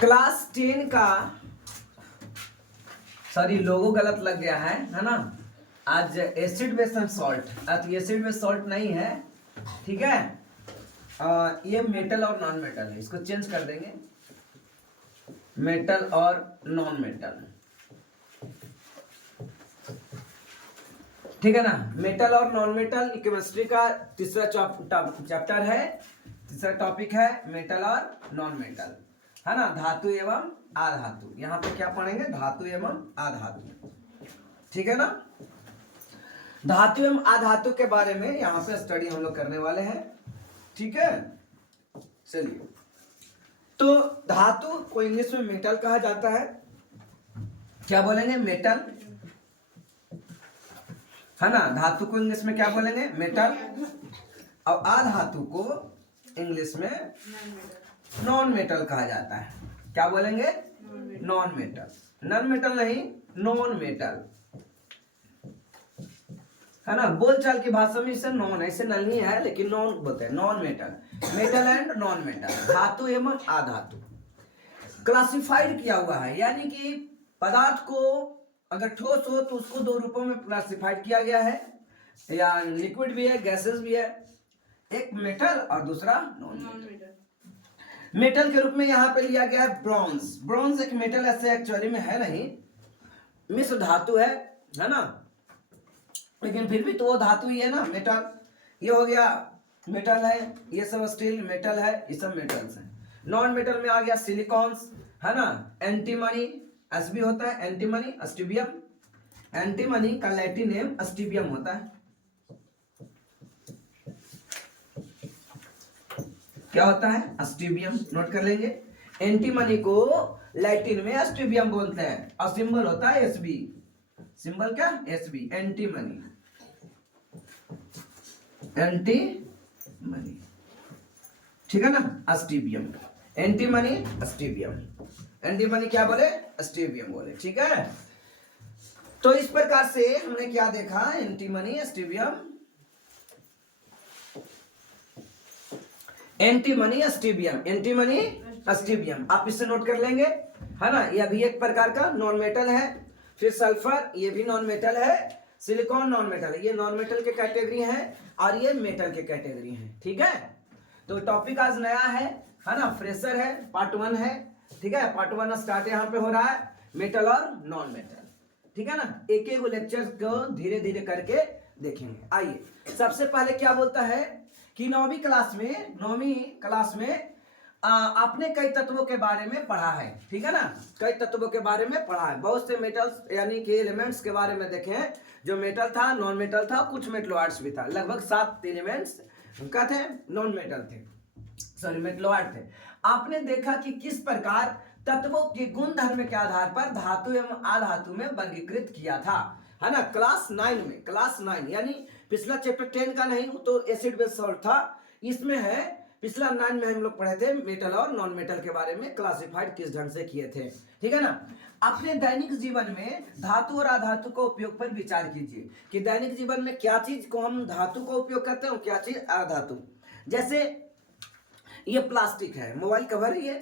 Class 10 का, sorry लोगो गलत लग गया है ना। आज एसिड बेस एंड सॉल्ट, आज एसिड बेस सॉल्ट नहीं है, ठीक है। ये मेटल और नॉन मेटल है, इसको चेंज कर देंगे, मेटल और नॉन मेटल, ठीक है ना। मेटल और नॉन मेटल केमिस्ट्री का तीसरा चैप्टर है, तीसरा टॉपिक है मेटल और नॉन मेटल, है ना। धातु एवं अधातु, यहाँ पे क्या पढ़ेंगे, धातु एवं अधातु, ठीक है ना। धातु एवं अधातु के बारे में यहाँ पे स्टडी हम लोग करने वाले हैं, ठीक है। चलिए, तो धातु को इंग्लिश में मेटल कहा जाता है, क्या बोलेंगे, मेटल, है ना। धातु को इंग्लिश में क्या बोलेंगे, मेटल, और अधातु को इंग्लिश में नॉन मेटल कहा जाता है, क्या बोलेंगे, नॉन मेटल, नॉन मेटल नहीं, नॉन मेटल, है ना। बोलचाल की भाषा में इसे नॉन, ऐसे नल नहीं है लेकिन नॉन बोलते हैं, non metal, metal and non metal, धातु एवं अधातु। क्लासिफाइड किया हुआ है, यानी कि पदार्थ को अगर ठोस हो तो उसको दो रूपों में क्लासिफाइड किया गया है, या लिक्विड भी है, गैसेस भी है, एक मेटल और दूसरा नॉन मेटल। मेटल के रूप में यहाँ पे लिया गया है ब्रॉन्ज। ब्रॉन्ज एक मेटल ऐसे एक्चुअली में है नहीं, मिश्र धातु है ना, लेकिन फिर भी तो वो धातु ही है ना, मेटल। ये हो गया मेटल है, ये सब स्टील मेटल है, ये सब मेटल्स हैं। नॉन मेटल में आ गया सिलिकॉन्स, है ना, एंटीमनी, एस भी होता है, एंटीमनी, अस्टिबियम, एंटीमनी का लैटिन नेम अस्टिबियम होता है, क्या होता है, अस्टिबियम, नोट कर लेंगे। एंटीमनी को लैटिन में अस्टिबियम बोलते हैं, और सिंबल होता है एसबी, सिंबल क्या, एसबी, एंटीमनी, एंटीमनी, ठीक है ना, अस्टिबियम, एंटीमनी, अस्टिबियम, एंटीमनी क्या बोले, अस्टिबियम बोले, ठीक है। तो इस प्रकार से हमने क्या देखा, एंटीमनी, अस्टिबियम, एंटीमनी, अस्टिबियम, एंटीमनी, अस्टिबियम, आप इससे नोट कर लेंगे, है ना। यह भी एक प्रकार का नॉन मेटल है। फिर सल्फर, ये भी नॉन मेटल है। सिलिकॉन नॉन मेटल है, ये नॉन मेटल के कैटेगरी है, और ये मेटल के कैटेगरी है, ठीक है। तो टॉपिक आज नया है ना, फ्रेशर है, पार्ट 1 है, ठीक है। पार्ट 1 स्टार्ट यहाँ पे हो रहा है, मेटल और नॉन मेटल, ठीक है ना। एक एक लेक्चर को धीरे धीरे करके देखेंगे। आइए, सबसे पहले क्या बोलता है कि 9वीं क्लास में आपने कई तत्वों के बारे में पढ़ा है, ठीक है ना। कई तत्वों के बारे में पढ़ा है, बहुत से मेटल्स यानी कि एलिमेंट्स के बारे में देखे हैं, जो मेटल था, नॉन मेटल था, कुछ मेटलॉइड्स भी था, लगभग 7 एलिमेंट्स क्या थे, नॉन मेटल थे, सॉरी मेटलॉइड थे। आपने देखा कि किस प्रकार तत्वों के गुण धर्म के आधार पर धातु एवं अधातु में वर्गीकृत किया था, है ना। क्लास 9 में, क्लास 9 यानी पिछला चैप्टर 10 का नहीं, तो एसिड बेस सॉल्ट था, इसमें है पिछला 9 में हम लोग पढ़े थे मेटल और नॉन मेटल के बारे में, क्लासिफाइड किस ढंग से किए थे, ठीक है ना। अपने दैनिक जीवन में धातु और अधातु का उपयोग पर विचार कीजिए कि दैनिक जीवन में क्या चीज को हम धातु का उपयोग करते हैं और क्या चीज अधातु। जैसे ये प्लास्टिक है, मोबाइल कवर ये,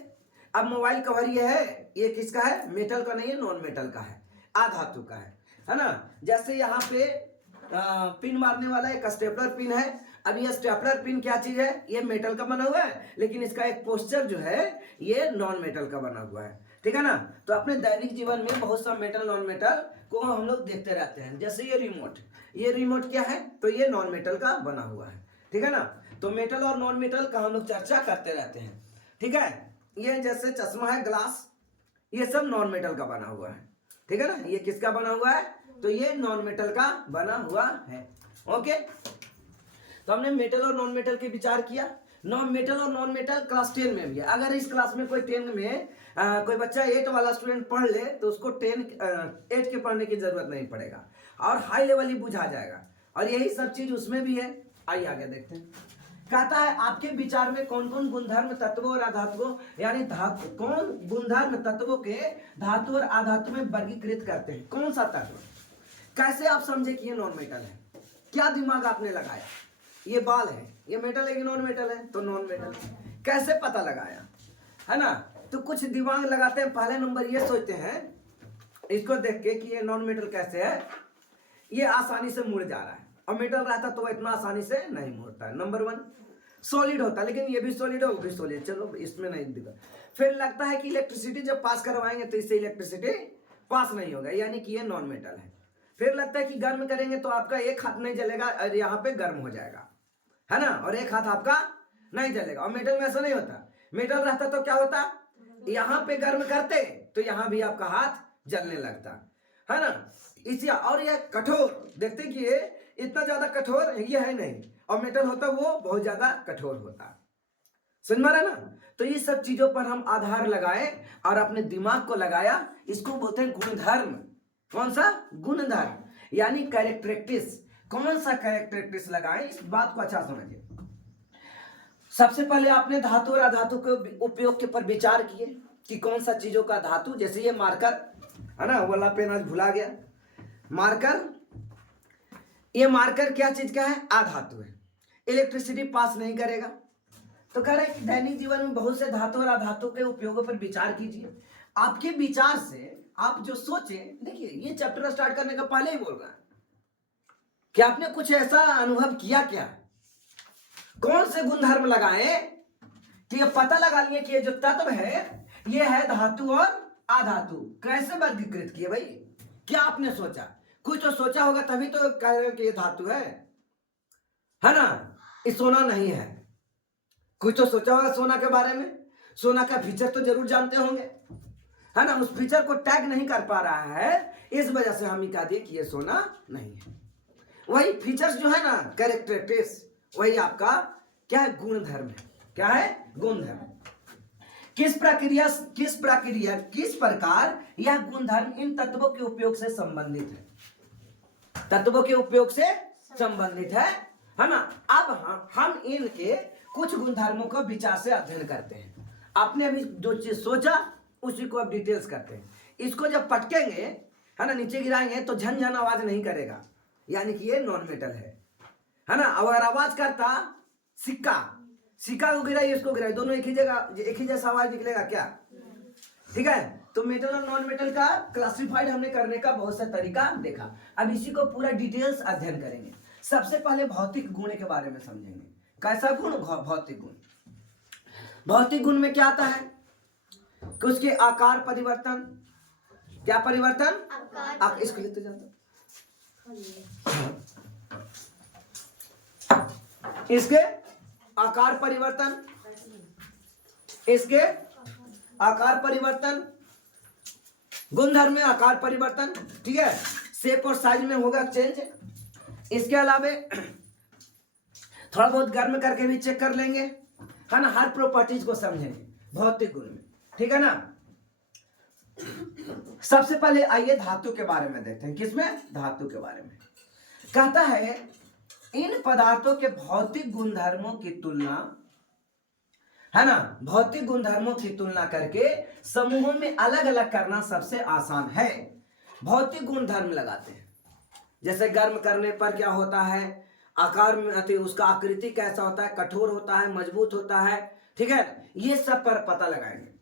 अब मोबाइल कवर ये है, ये किसका है, मेटल का नहीं है, नॉन मेटल का है, अधातु का है ना। जैसे यहाँ पे पिन मारने वाला एक स्टेपलर पिन है, अब ये स्टेपलर पिन क्या चीज है, ये मेटल का बना हुआ है, लेकिन इसका एक पोस्चर जो है ये नॉन मेटल का बना हुआ है, ठीक है ना। तो अपने दैनिक जीवन में बहुत सा मेटल नॉन मेटल को हम लोग देखते रहते हैं। जैसे ये रिमोट क्या है, तो ये नॉन मेटल का बना हुआ है, ठीक है ना। तो मेटल और नॉन मेटल का हम लोग चर्चा करते रहते हैं, ठीक है। ये जैसे चश्मा है, ग्लास, ये सब नॉन मेटल का बना हुआ है, ठीक है ना। ये किसका बना हुआ है, तो ये नॉन मेटल का बना हुआ है, ओके। तो हमने मेटल और नॉन मेटल के विचार किया। मेटल और नॉन मेटल क्लास 10 में भी है। अगर इस क्लास में कोई 10 में कोई बच्चा 8 वाला स्टूडेंट पढ़ ले तो उसको 8 के पढ़ने की जरूरत नहीं पड़ेगा, और हाई लेवल ही बुझा जाएगा, और यही सब चीज उसमें भी है। आइए आगे देखते हैं। कहता है आपके विचार में कौन कौन गुणधर्म तत्वों और अधातुओं, यानी कौन गुणधर्म तत्वों के धातु और अधातु में वर्गीकृत करते हैं, कौन सा तत्व, कैसे आप समझे कि ये नॉन मेटल है, क्या दिमाग आपने लगाया, ये बाल है, ये मेटल है कि नॉन मेटल है? तो नॉन मेटल। कैसे पता लगाया, है ना? तो कुछ दिमाग लगाते हैं। पहले नंबर ये सोचते हैं इसको देख के कि ये नॉन मेटल कैसे है, ये आसानी से मुड़ जा रहा है, और मेटल रहता तो इतना आसानी से नहीं मुड़ता है। नंबर 1 सॉलिड होता है, लेकिन ये भी सॉलिड है वो भी सॉलिड, चलो इसमें नहीं दिखा। फिर लगता है कि इलेक्ट्रिसिटी जब पास करवाएंगे तो इससे इलेक्ट्रिसिटी पास नहीं होगा, यानी कि ये नॉन मेटल है। फिर लगता है कि गर्म करेंगे तो आपका एक हाथ नहीं जलेगा और यहाँ पे गर्म हो जाएगा, है ना, और एक हाथ आपका नहीं जलेगा। और मेटल में ऐसा नहीं होता, मेटल रहता तो क्या होता, यहाँ पे गर्म करते तो यहाँ भी आपका हाथ जलने लगता, है ना। इसी और ये कठोर, देखते कि ये इतना ज्यादा कठोर ये है नहीं, और मेटल होता वो बहुत ज्यादा कठोर होता। समझ में आ रहा ना? तो ये सब चीजों पर हम आधार लगाए और अपने दिमाग को लगाया, इसको बोलते हैं गुणधर्म। कौन सा? गुणधर्म, यानी कैरेक्टरिस्टिक्स। कौन सा कैरेक्टरिस्टिक्स लगाए, इस बात को अच्छा समझिए। सबसे पहले आपने धातु और अधातु के उपयोग के पर विचार किए कि कौन सा चीजों का धातु, जैसे ये मार्कर है ना, वाला पेन आज भुला गया। मार्कर, ये मार्कर क्या चीज का है? अधातु है, इलेक्ट्रिसिटी पास नहीं करेगा। तो कह रहे हैं कि दैनिक जीवन में बहुत से धातु और अधातु के उपयोगों पर विचार कीजिए। आपके विचार से आप जो सोचे, देखिए ये चैप्टर स्टार्ट करने का पहले ही बोल रहा है कि आपने कुछ ऐसा अनुभव किया क्या, कौन से गुणधर्म लगाए कि ये पता लगा लिए कि ये जो तत्व है ये है धातु और अधातु। कैसे वर्गीकृत किए भाई? क्या आपने सोचा? कुछ तो सोचा होगा तभी तो कह रहे हो कि ये धातु है ना, ये सोना नहीं है। कुछ तो सोचा होगा सोना के बारे में, सोना का फीचर तो जरूर जानते होंगे, है ना। उस फीचर को टैग नहीं कर पा रहा है, इस वजह से हम ही कह दिए कि ये सोना नहीं है। वही फीचर्स जो है ना, कैरेक्टरिस्टिक्स, वही आपका क्या है? गुणधर्म है। क्या है? गुणधर्म। किस प्रकार यह गुणधर्म इन तत्वों के उपयोग से संबंधित है? तत्वों के उपयोग से संबंधित है ना। अब हम इनके कुछ गुणधर्मों को विचार से अध्ययन करते हैं। आपने अभी जो चीज सोचा उसी को अब डिटेल्स करते हैं। इसको जब पटकेंगे, है ना, नीचे गिराएंगे तो झन आवाज नहीं करेगा, यानी कि ये नॉन मेटल है ना। अगर आवाज करता सिक्का को गिराइए, इसको गिराइए, दोनों एक ही जैसा आवाज निकलेगा क्या? ठीक है। तो मेटल और नॉन मेटल का क्लासिफाइड हमने करने का बहुत सा तरीका देखा। अब इसी को पूरा डिटेल्स अध्ययन करेंगे। सबसे पहले भौतिक गुण के बारे में समझेंगे। कैसा गुण? भौतिक गुण। भौतिक गुण में क्या आता है कि उसके आकार परिवर्तन। क्या परिवर्तन? आप इसको लेते जाते, इसके आकार परिवर्तन, इसके आकार परिवर्तन, गुणधर्म में आकार परिवर्तन, ठीक है। शेप और साइज में होगा चेंज। इसके अलावे थोड़ा बहुत गर्म करके भी चेक कर लेंगे, है ना। हर प्रॉपर्टीज को समझेंगे भौतिक गुण में, ठीक है ना। सबसे पहले आइए धातु के बारे में देखते हैं। किसमें? धातु के बारे में। कहता है इन पदार्थों के भौतिक गुणधर्मों की तुलना, है ना, भौतिक गुणधर्मों की तुलना करके समूहों में अलग अलग करना सबसे आसान है। भौतिक गुणधर्म लगाते हैं, जैसे गर्म करने पर क्या होता है, आकार में, उसका आकृति कैसा होता है, कठोर होता है, मजबूत होता है, ठीक है। ये सब पर पता लगाएंगे।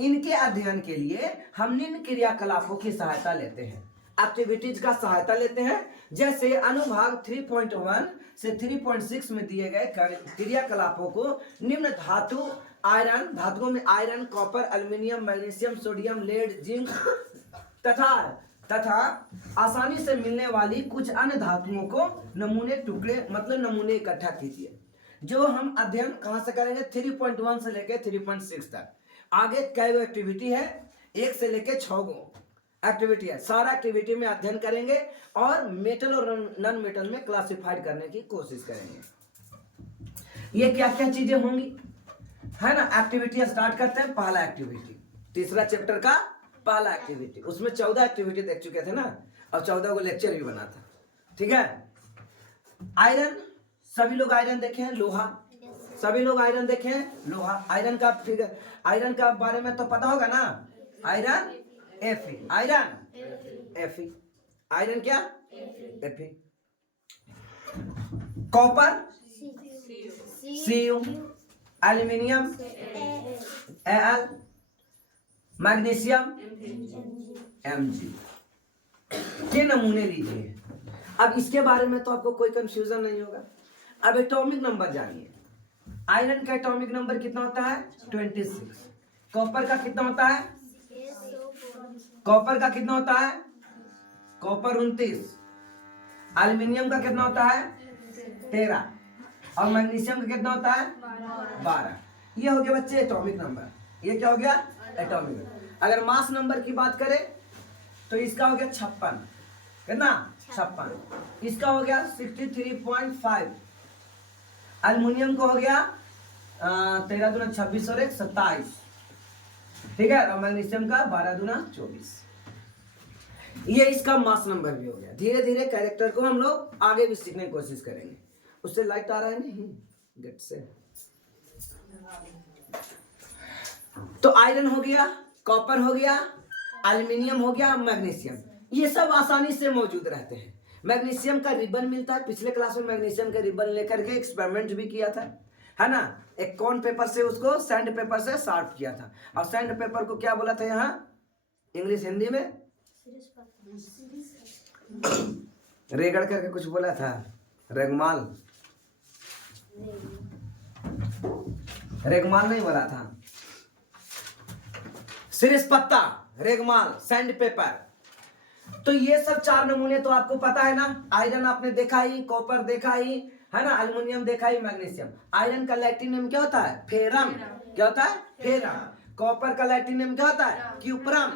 इनके अध्ययन के लिए हम निम्न क्रियाकलापों की सहायता लेते हैं, एक्टिविटीज का सहायता लेते हैं। जैसे अनुभाग 3.1 से 3.6 में दिए गए क्रियाकलापों को निम्न धातुओं में iron, copper, aluminium, magnesium, sodium, lead, zinc तथा आसानी से मिलने वाली कुछ अन्य धातुओं को नमूने टुकड़े, मतलब नमूने इकट्ठा कीजिए। जो हम अध्ययन कहां से करेंगे? 3.1 से लेकर 3.6 तक। आगे कई गो एक्टिविटी है, 1 से लेकर 6 गो एक्टिविटी है। सारा एक्टिविटी में अध्ययन करेंगे और मेटल और नॉन मेटल में क्लासिफाइड करने की कोशिश करेंगे। ये क्या क्या चीजें होंगी, है ना। एक्टिविटी स्टार्ट करते हैं। पहला एक्टिविटी, तीसरा चैप्टर का पहला एक्टिविटी, उसमें 14 एक्टिविटी देख चुके थे ना, और 14 को लेक्चर भी बना था, ठीक है। आयरन, सभी लोग आयरन देखे हैं। लोहा, सभी लोग आयरन देखे हैं। लोहा, आयरन का फिगर, आयरन का बारे में तो पता होगा ना। Iron Fe, iron Fe, iron क्या? Fe। Copper Cu, aluminium Al, magnesium Mg के नमूने लीजिए। अब इसके बारे में तो आपको कोई कंफ्यूजन नहीं होगा। अब एटॉमिक नंबर जानिए। आयरन का एटॉमिक नंबर कितना होता है 26। कॉपर का कितना होता है कॉपर का कितना होता है कॉपर 29। एल्यूमिनियम का कितना होता है 13 और मैग्नीशियम का कितना होता है 12। ये हो गया बच्चे एटॉमिक नंबर। ये क्या हो गया एटॉमिक नंबर। अगर मास नंबर की बात करें तो इसका हो गया 56। कितना 56। इसका हो गया 63.5। एल्युमिनियम का हो गया 13 दूना 26 और 1 27। ठीक है। और मैग्नीशियम का 12 दूना 24। ये इसका मास नंबर भी हो गया। धीरे धीरे कैरेक्टर को हम लोग आगे भी सीखने की कोशिश करेंगे। उससे लाइट आ रहा है नहीं गेट से। तो आयरन हो गया, कॉपर हो गया, एल्युमिनियम हो गया, मैग्नीशियम, ये सब आसानी से मौजूद रहते हैं। मैग्नीशियम का रिबन मिलता है। पिछले क्लास में मैग्नीशियम का रिबन लेकर के एक्सपेरिमेंट भी किया था, है ना। एक कौन पेपर से उसको सैंड पेपर से शार्प किया था। और सैंड पेपर को क्या बोला था यहाँ इंग्लिश हिंदी में रेगड़ करके कुछ बोला था। रेगमाल नहीं बोला था। सिरिस पत्ता, रेगमाल, सैंड पेपर। तो ये सब 4 नमूने तो आपको पता है ना। आयरन आपने देखा ही, कॉपर देखा ही, है ना, एल्युमिनियम देखा ही, मैग्नीशियम। आयरन का लैटिन नेम क्या होता है फेरम। क्या होता है फेरम। कॉपर का लैटिन नेम क्या होता है क्यूपरम।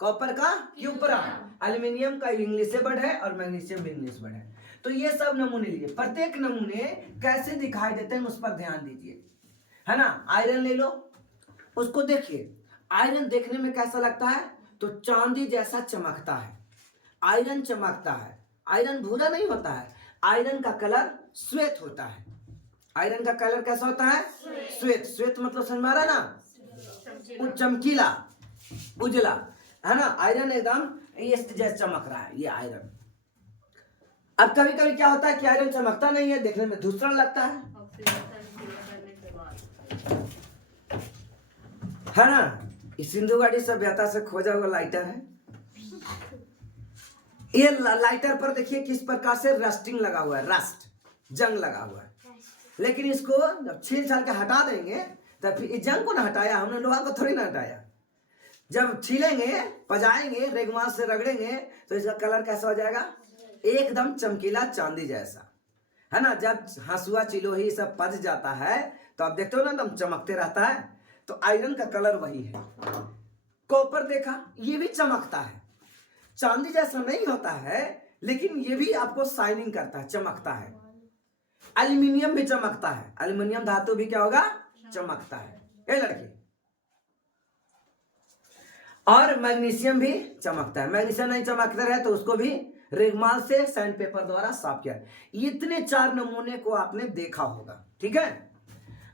कॉपर का क्यूपरम। एल्युमिनियम का इंग्लिश वर्ड है और मैग्नीशियम इंग्लिश वर्ड है। तो ये सब नमूने लीजिए। प्रत्येक नमूने कैसे दिखाई देते हैं उस पर ध्यान दीजिए, है ना। आयरन ले लो, उसको देखिए। आयरन देखने में कैसा लगता है तो चांदी जैसा चमकता है। आयरन चमकता है। आयरन भूरा नहीं होता है। आयरन का कलर श्वेत होता है। आयरन का कलर कैसा होता है श्वेत। श्वेत मतलब समझ में आ रहा है ना, चमकीला, उजला, है ना। आयरन एकदम ईस्ट जैसा चमक रहा है ये आयरन। अब कभी कभी क्या होता है कि आयरन चमकता नहीं है, देखने में धूसरा लगता है ना। इस सिंधु घाटी सभ्यता से खोजा हुआ लाइटर है। ये लाइटर पर देखिए किस प्रकार से रस्टिंग लगा हुआ है, रस्ट, जंग लगा हुआ है। लेकिन इसको जब छील छाल के हटा देंगे तब फिर इस जंग को ना हटाया, हमने लोहा को थोड़ी ना हटाया। जब छीलेंगे, पजाएंगे, रेगमाल से रगड़ेंगे तो इसका कलर कैसा हो जाएगा एकदम चमकीला चांदी जैसा, है ना। जब हंसुआ चिलोही सब पच जाता है तो आप देखते हो ना एकदम चमकते रहता है। तो आयरन का कलर वही है। कॉपर देखा, ये भी चमकता है, चांदी जैसा नहीं होता है लेकिन ये भी आपको शाइनिंग करता है, चमकता है। एल्युमिनियम भी चमकता है। एल्युमिनियम धातु भी क्या होगा चमकता है, ये लड़के। और मैग्नीशियम भी चमकता है। मैग्नीशियम नहीं चमकता रहे तो उसको भी रेगमाल से सैंड पेपर द्वारा साफ किया। इतने 4 नमूने को आपने देखा होगा, ठीक है।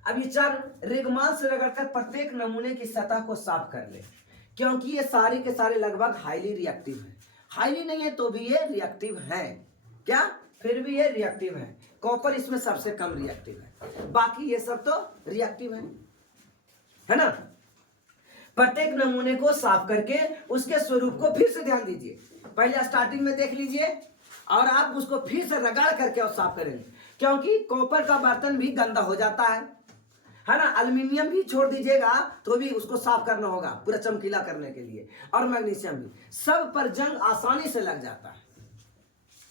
अब ये 4 रेगमाल से रगड़कर प्रत्येक नमूने की सतह को साफ कर ले, क्योंकि ये सारे के सारे लगभग हाईली रिएक्टिव हैं। हाईली नहीं है तो भी ये रिएक्टिव हैं। क्या फिर भी ये रिएक्टिव है। कॉपर इसमें सबसे कम रिएक्टिव है, बाकी ये सब तो रिएक्टिव है ना। प्रत्येक नमूने को साफ करके उसके स्वरूप को फिर से ध्यान दीजिए। पहले स्टार्टिंग में देख लीजिए और आप उसको फिर से रगड़ करके और साफ करेंगे, क्योंकि कॉपर का बर्तन भी गंदा हो जाता है ना। एल्युमिनियम भी छोड़ दीजिएगा तो भी उसको साफ करना होगा पूरा चमकीला करने के लिए। और मैग्नीशियम भी, सब पर जंग आसानी से लग जाता है,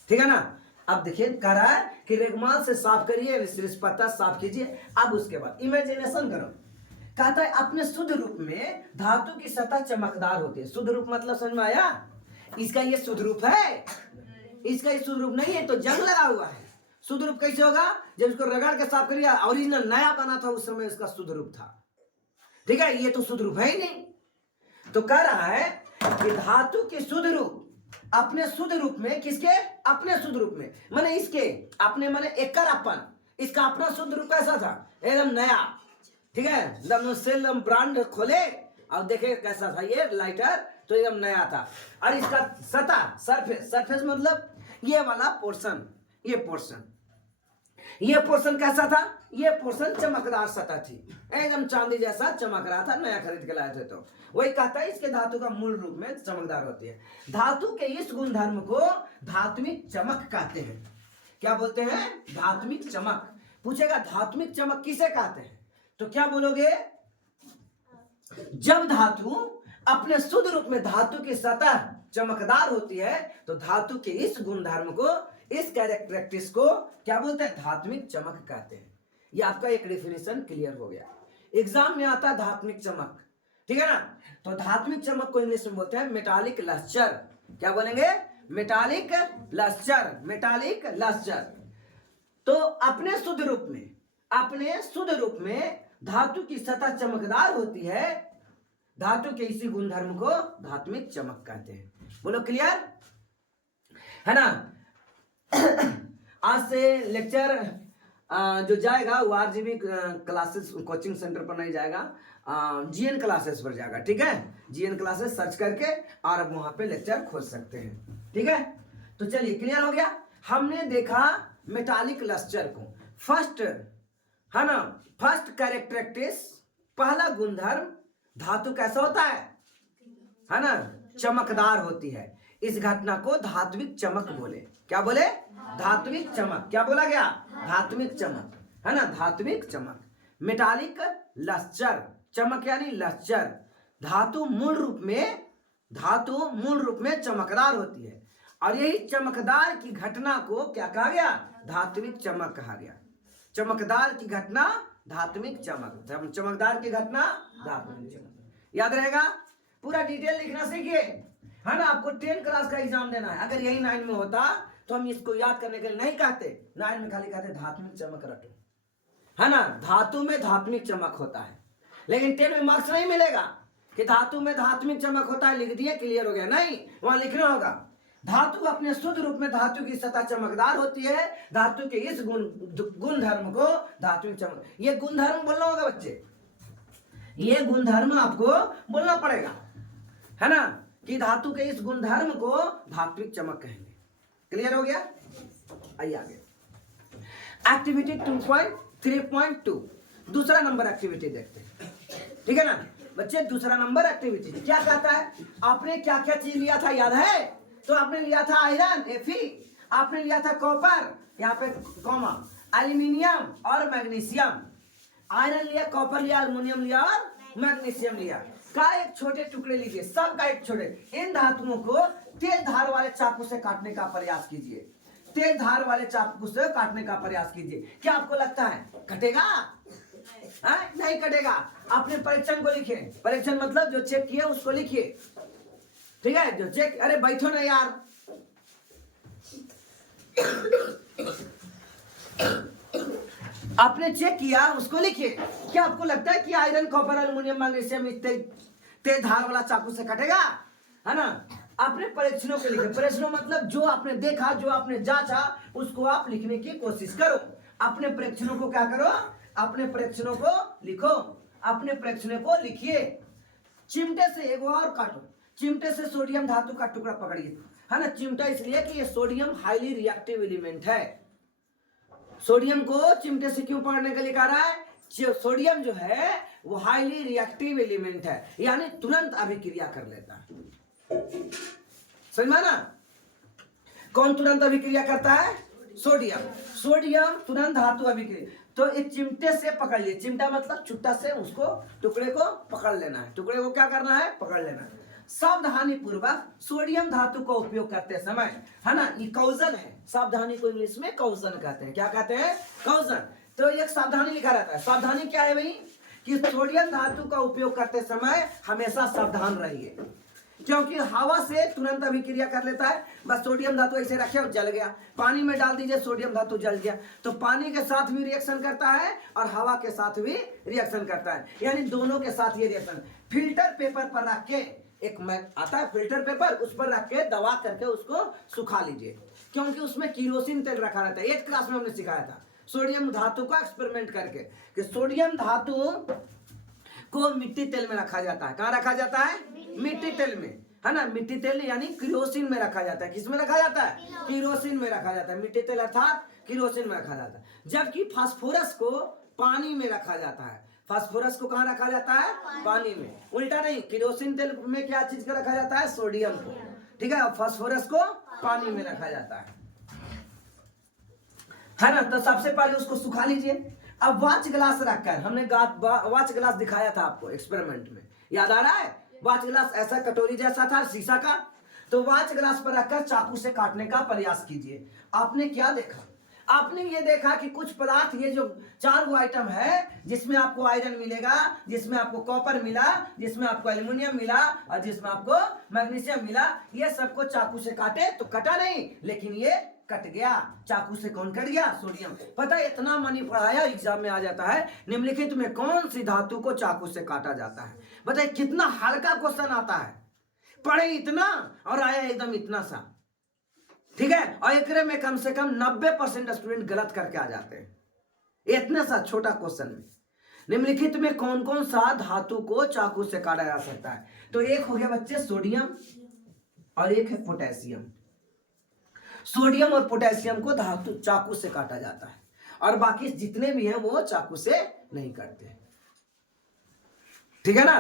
ठीक है ना। अब देखिए कह रहा है कि रेगमाल से साफ करिए, पत्ता साफ कीजिए। अब उसके बाद इमेजिनेशन करो। कहता है अपने शुद्ध रूप में धातु की सतह चमकदार होती है। शुद्ध रूप मतलब समझ में आया। इसका ये शुद्ध रूप है, इसका ये शुद्ध रूप नहीं है तो जंग लगा हुआ है। शुद्ध रूप कैसे होगा जब इसको रगड़ के साफ करिए। ओरिजिनल नया बना था उस समय इसका शुद्ध रूप था, ठीक है। ये तो शुद्ध रूप है ही नहीं। तो कह रहा है कि धातु के शुद्ध रूप अपने शुद्ध रूप में, किसके अपने शुद्ध रूप में, माने इसके अपने, माने एकर अपन, इसका अपना शुद्ध रूप कैसा था एकदम नया, ठीक है। एकदम ब्रांड खोले और देखे कैसा था ये लाइटर, तो एकदम नया था। और इसका सतह सरफेस, सरफेस मतलब ये वाला पोर्शन, ये पोर्शन ये पोर्शन कैसा था? ये पोर्शन चमकदार सतह थी, एकदम चांदी जैसा चमक रहा था, नया खरीद के लाए थे। तो वही कहता है इसके धातु का मूल रूप में चमकदार होती है। धातु के इस गुणधर्म को धात्विक चमक कहते हैं। क्या बोलते हैं? धात्विक चमक। पूछेगा धात्विक चमक किसे कहते हैं, तो क्या बोलोगे? जब धातु अपने शुद्ध रूप में धातु की सतह चमकदार होती है तो धातु के इस गुणधर्म को, इस कैरेक्टरिस्टिक्स को क्या बोलते हैं? धात्विक चमक कहते हैं। ये आपका एक डेफिनेशन क्लियर हो गया। एग्जाम में आता है धात्विक चमक, ठीक है ना। तो धात्विक चमक को इंग्लिश में बोलते हैं मेटालिक लस्टर। क्या बोलेंगे? Metallic lustre, metallic lustre. तो अपने शुद्ध रूप में धातु की सतह चमकदार होती है, धातु के इसी गुणधर्म को धात्विक चमक कहते हैं। बोलो क्लियर है ना। आज से लेक्चर जो जाएगा वो आरजीबी क्लासेस कोचिंग सेंटर पर नहीं जाएगा, जीएन क्लासेस पर जाएगा, ठीक है। जीएन क्लासेस सर्च करके और अब वहां पे लेक्चर खोज सकते हैं, ठीक है। तो चलिए क्लियर हो गया। हमने देखा मेटालिक लस्टर को, फर्स्ट है ना, फर्स्ट कैरेक्टरिस्टिक्स, पहला गुणधर्म, धातु कैसा होता है ना, चमकदार होती है। इस घटना को धात्विक चमक बोले। क्या बोले? धात्विक चमक। क्या बोला गया? धात्विक चमक, है ना, धात्विक चमक। मेटालिक लस्टर, चमक यानी लस्टर। धातु मूल रूप में चमकदार होती है और यही चमकदार की घटना को क्या कहा गया? धात्विक चमक कहा गया। चमकदार की घटना धात्विक चमक, चमकदार की घटना धात्विक चमक। याद रहेगा? पूरा डिटेल लिखना सीखिए, है ना। आपको 10 क्लास का एग्जाम देना है। अगर यही 9 में होता तो हम इसको याद करने के लिए नहीं कहते, 9 में खाली कहते धात्विक चमक रटो, है ना। धातु में धात्विक चमक होता है, लेकिन 10 में मार्क्स नहीं मिलेगा कि धातु में धात्विक चमक होता है, लिख दिए क्लियर हो गया। नहीं, वहां लिखना होगा धातु अपने शुद्ध रूप में धातु की सतह चमकदार होती है, धातु के इस गुणधर्म को धात्विक चमक। ये गुणधर्म बोलना होगा बच्चे, ये गुणधर्म आपको बोलना पड़ेगा, है ना, कि धातु के इस गुणधर्म को धात्विक चमक कहेंगे। क्लियर हो गया? आइए आगे। एक्टिविटी 2.3.2 दूसरा नंबर एक्टिविटी देखते हैं, ठीक है ना बच्चे। दूसरा नंबर एक्टिविटी क्या कहता है? आपने क्या क्या चीज लिया था याद है? तो आपने लिया था आयरन Fe, आपने लिया था कॉपर, यहाँ पे कॉमा, एल्यूमिनियम और मैग्नीशियम। आयरन लिया, कॉपर लिया, एल्यूमिनियम लिया और मैग्नीशियम लिया। का एक छोटे टुकड़े लीजिए, सबका एक छोटे। इन धातुओं को तेज धार वाले चाकू से काटने का प्रयास कीजिए, तेज धार वाले चाकू से काटने का प्रयास कीजिए। क्या आपको लगता है कटेगा? नहीं कटेगा। अपने परीक्षण को लिखिए, परीक्षण मतलब जो चेक किए उसको लिखिए, ठीक है। जो चेक, अरे बैठो ना यार, आपने चेक किया उसको लिखिए। क्या आपको लगता है कि आयरन, कॉपर, एल्यूमिनियम, मैग्नीशियम तेज धार वाला चाकू से कटेगा? है ना। अपने परीक्षणों के लिखे। परीक्षणों मतलब जो आपने देखा, जो आपने जांचा, उसको आप लिखने की कोशिश करो। अपने परीक्षणों को क्या करो? अपने परीक्षणों को लिखो, अपने परीक्षणों को लिखिए। चिमटे से एक और काटो, चिमटे से सोडियम धातु का टुकड़ा पकड़िए, है ना। चिमटा इसलिए कि ये सोडियम हाईली रिएक्टिव एलिमेंट है। सोडियम को चिमटे से क्यों पकड़ने के लिए कह रहा है? सोडियम जो है वो हाईली रिएक्टिव एलिमेंट है, यानी तुरंत अभिक्रिया कर लेता है। समझ में ना? कौन तुरंत अभिक्रिया करता है? सोडियम। सोडियम तुरंत धातु अभिक्रिया। तो एक चिमटे से पकड़ लिए, चिमटा मतलब चुट्टा से उसको टुकड़े को पकड़ लेना है। टुकड़े को क्या करना है? पकड़ लेना है। सावधानी पूर्वक सोडियम धातु का उपयोग करते समय, है ना, ये कौजन है। सावधानी को इंग्लिश में कौजन कहते हैं। क्या कहते हैं? कौजन। तो एक सावधानी लिखा रहता है। सावधानी क्या है भाई? कि सोडियम धातु का उपयोग करते समय हमेशा सावधान रहिए, क्योंकि हवा से तुरंत अभिक्रिया कर लेता है। बस सोडियम धातु ऐसे रखे और जल गया, पानी में डाल दीजिए, सोडियम धातु जल गया। तो पानी के साथ भी रिएक्शन करता है और हवा के साथ भी रिएक्शन करता है, यानी दोनों के साथ ये रिएक्शन। फिल्टर पेपर पर रख के, एक आता है फिल्टर पेपर, उस पर रख के दबा करके उसको सुखा लीजिए, क्योंकि उसमें केरोसिन तेल रखा रहता है। 8th क्लास में हमने सिखाया था सोडियम धातु का एक्सपेरिमेंट करके, कि सोडियम धातु को मिट्टी तेल में रखा जाता है। कहाँ रखा जाता है? मिट्टी तेल में, है ना। मिट्टी तेल यानी केरोसिन में रखा जाता है। किस में रखा जाता है? केरोसिन में रखा जाता है। मिट्टी तेल अर्थात किरोसिन में रखा जाता है, जबकि फास्फोरस को पानी में रखा जाता है। फास्फोरस को कहाँ रखा जाता है? पानी में। उल्टा नहीं, किरोसिन तेल में क्या चीज का रखा जाता है? सोडियम को, ठीक है। फास्फोरस को पानी में रखा जाता है ना। तो सबसे पहले उसको सुखा लीजिए। अब वाच ग्लास रखकर हमने वाच ग्लास दिखाया था आपको एक्सपेरिमेंट में, याद आ रहा है? वाच ग्लास ऐसा कटोरी जैसा था शीशा का, तो वाच ग्लास पर रखकर चाकू से काटने का प्रयास कीजिए। आपने क्या देखा? आपने ये देखा कि कुछ पदार्थ, ये जो 4 वो आइटम है, जिसमें आपको आयरन मिलेगा, जिसमें आपको कॉपर मिला, जिसमें आपको एल्युमिनियम मिला और जिसमें आपको मैग्नीशियम मिला, ये सबको चाकू से काटे तो कटा नहीं, लेकिन ये कट गया। चाकू से कौन कट गया? सोडियम। पता है, इतना मनी पढ़ाया, एग्जाम में आ जाता है, निम्नलिखित में कौन सी धातु को चाकू से काटा जाता है? बताइए कितना हल्का क्वेश्चन आता है, पढ़े इतना और आया एकदम इतना सा, ठीक है। और एक में कम से कम 90% स्टूडेंट गलत करके आ जाते हैं इतने सा छोटा क्वेश्चन में। निम्नलिखित में कौन कौन सा धातु को चाकू से काटा जा सकता है? तो एक हो गया बच्चे सोडियम और एक है पोटेशियम। सोडियम और पोटेशियम को धातु चाकू से काटा जाता है, और बाकी जितने भी हैं वो चाकू से नहीं काटते, ठीक है ना।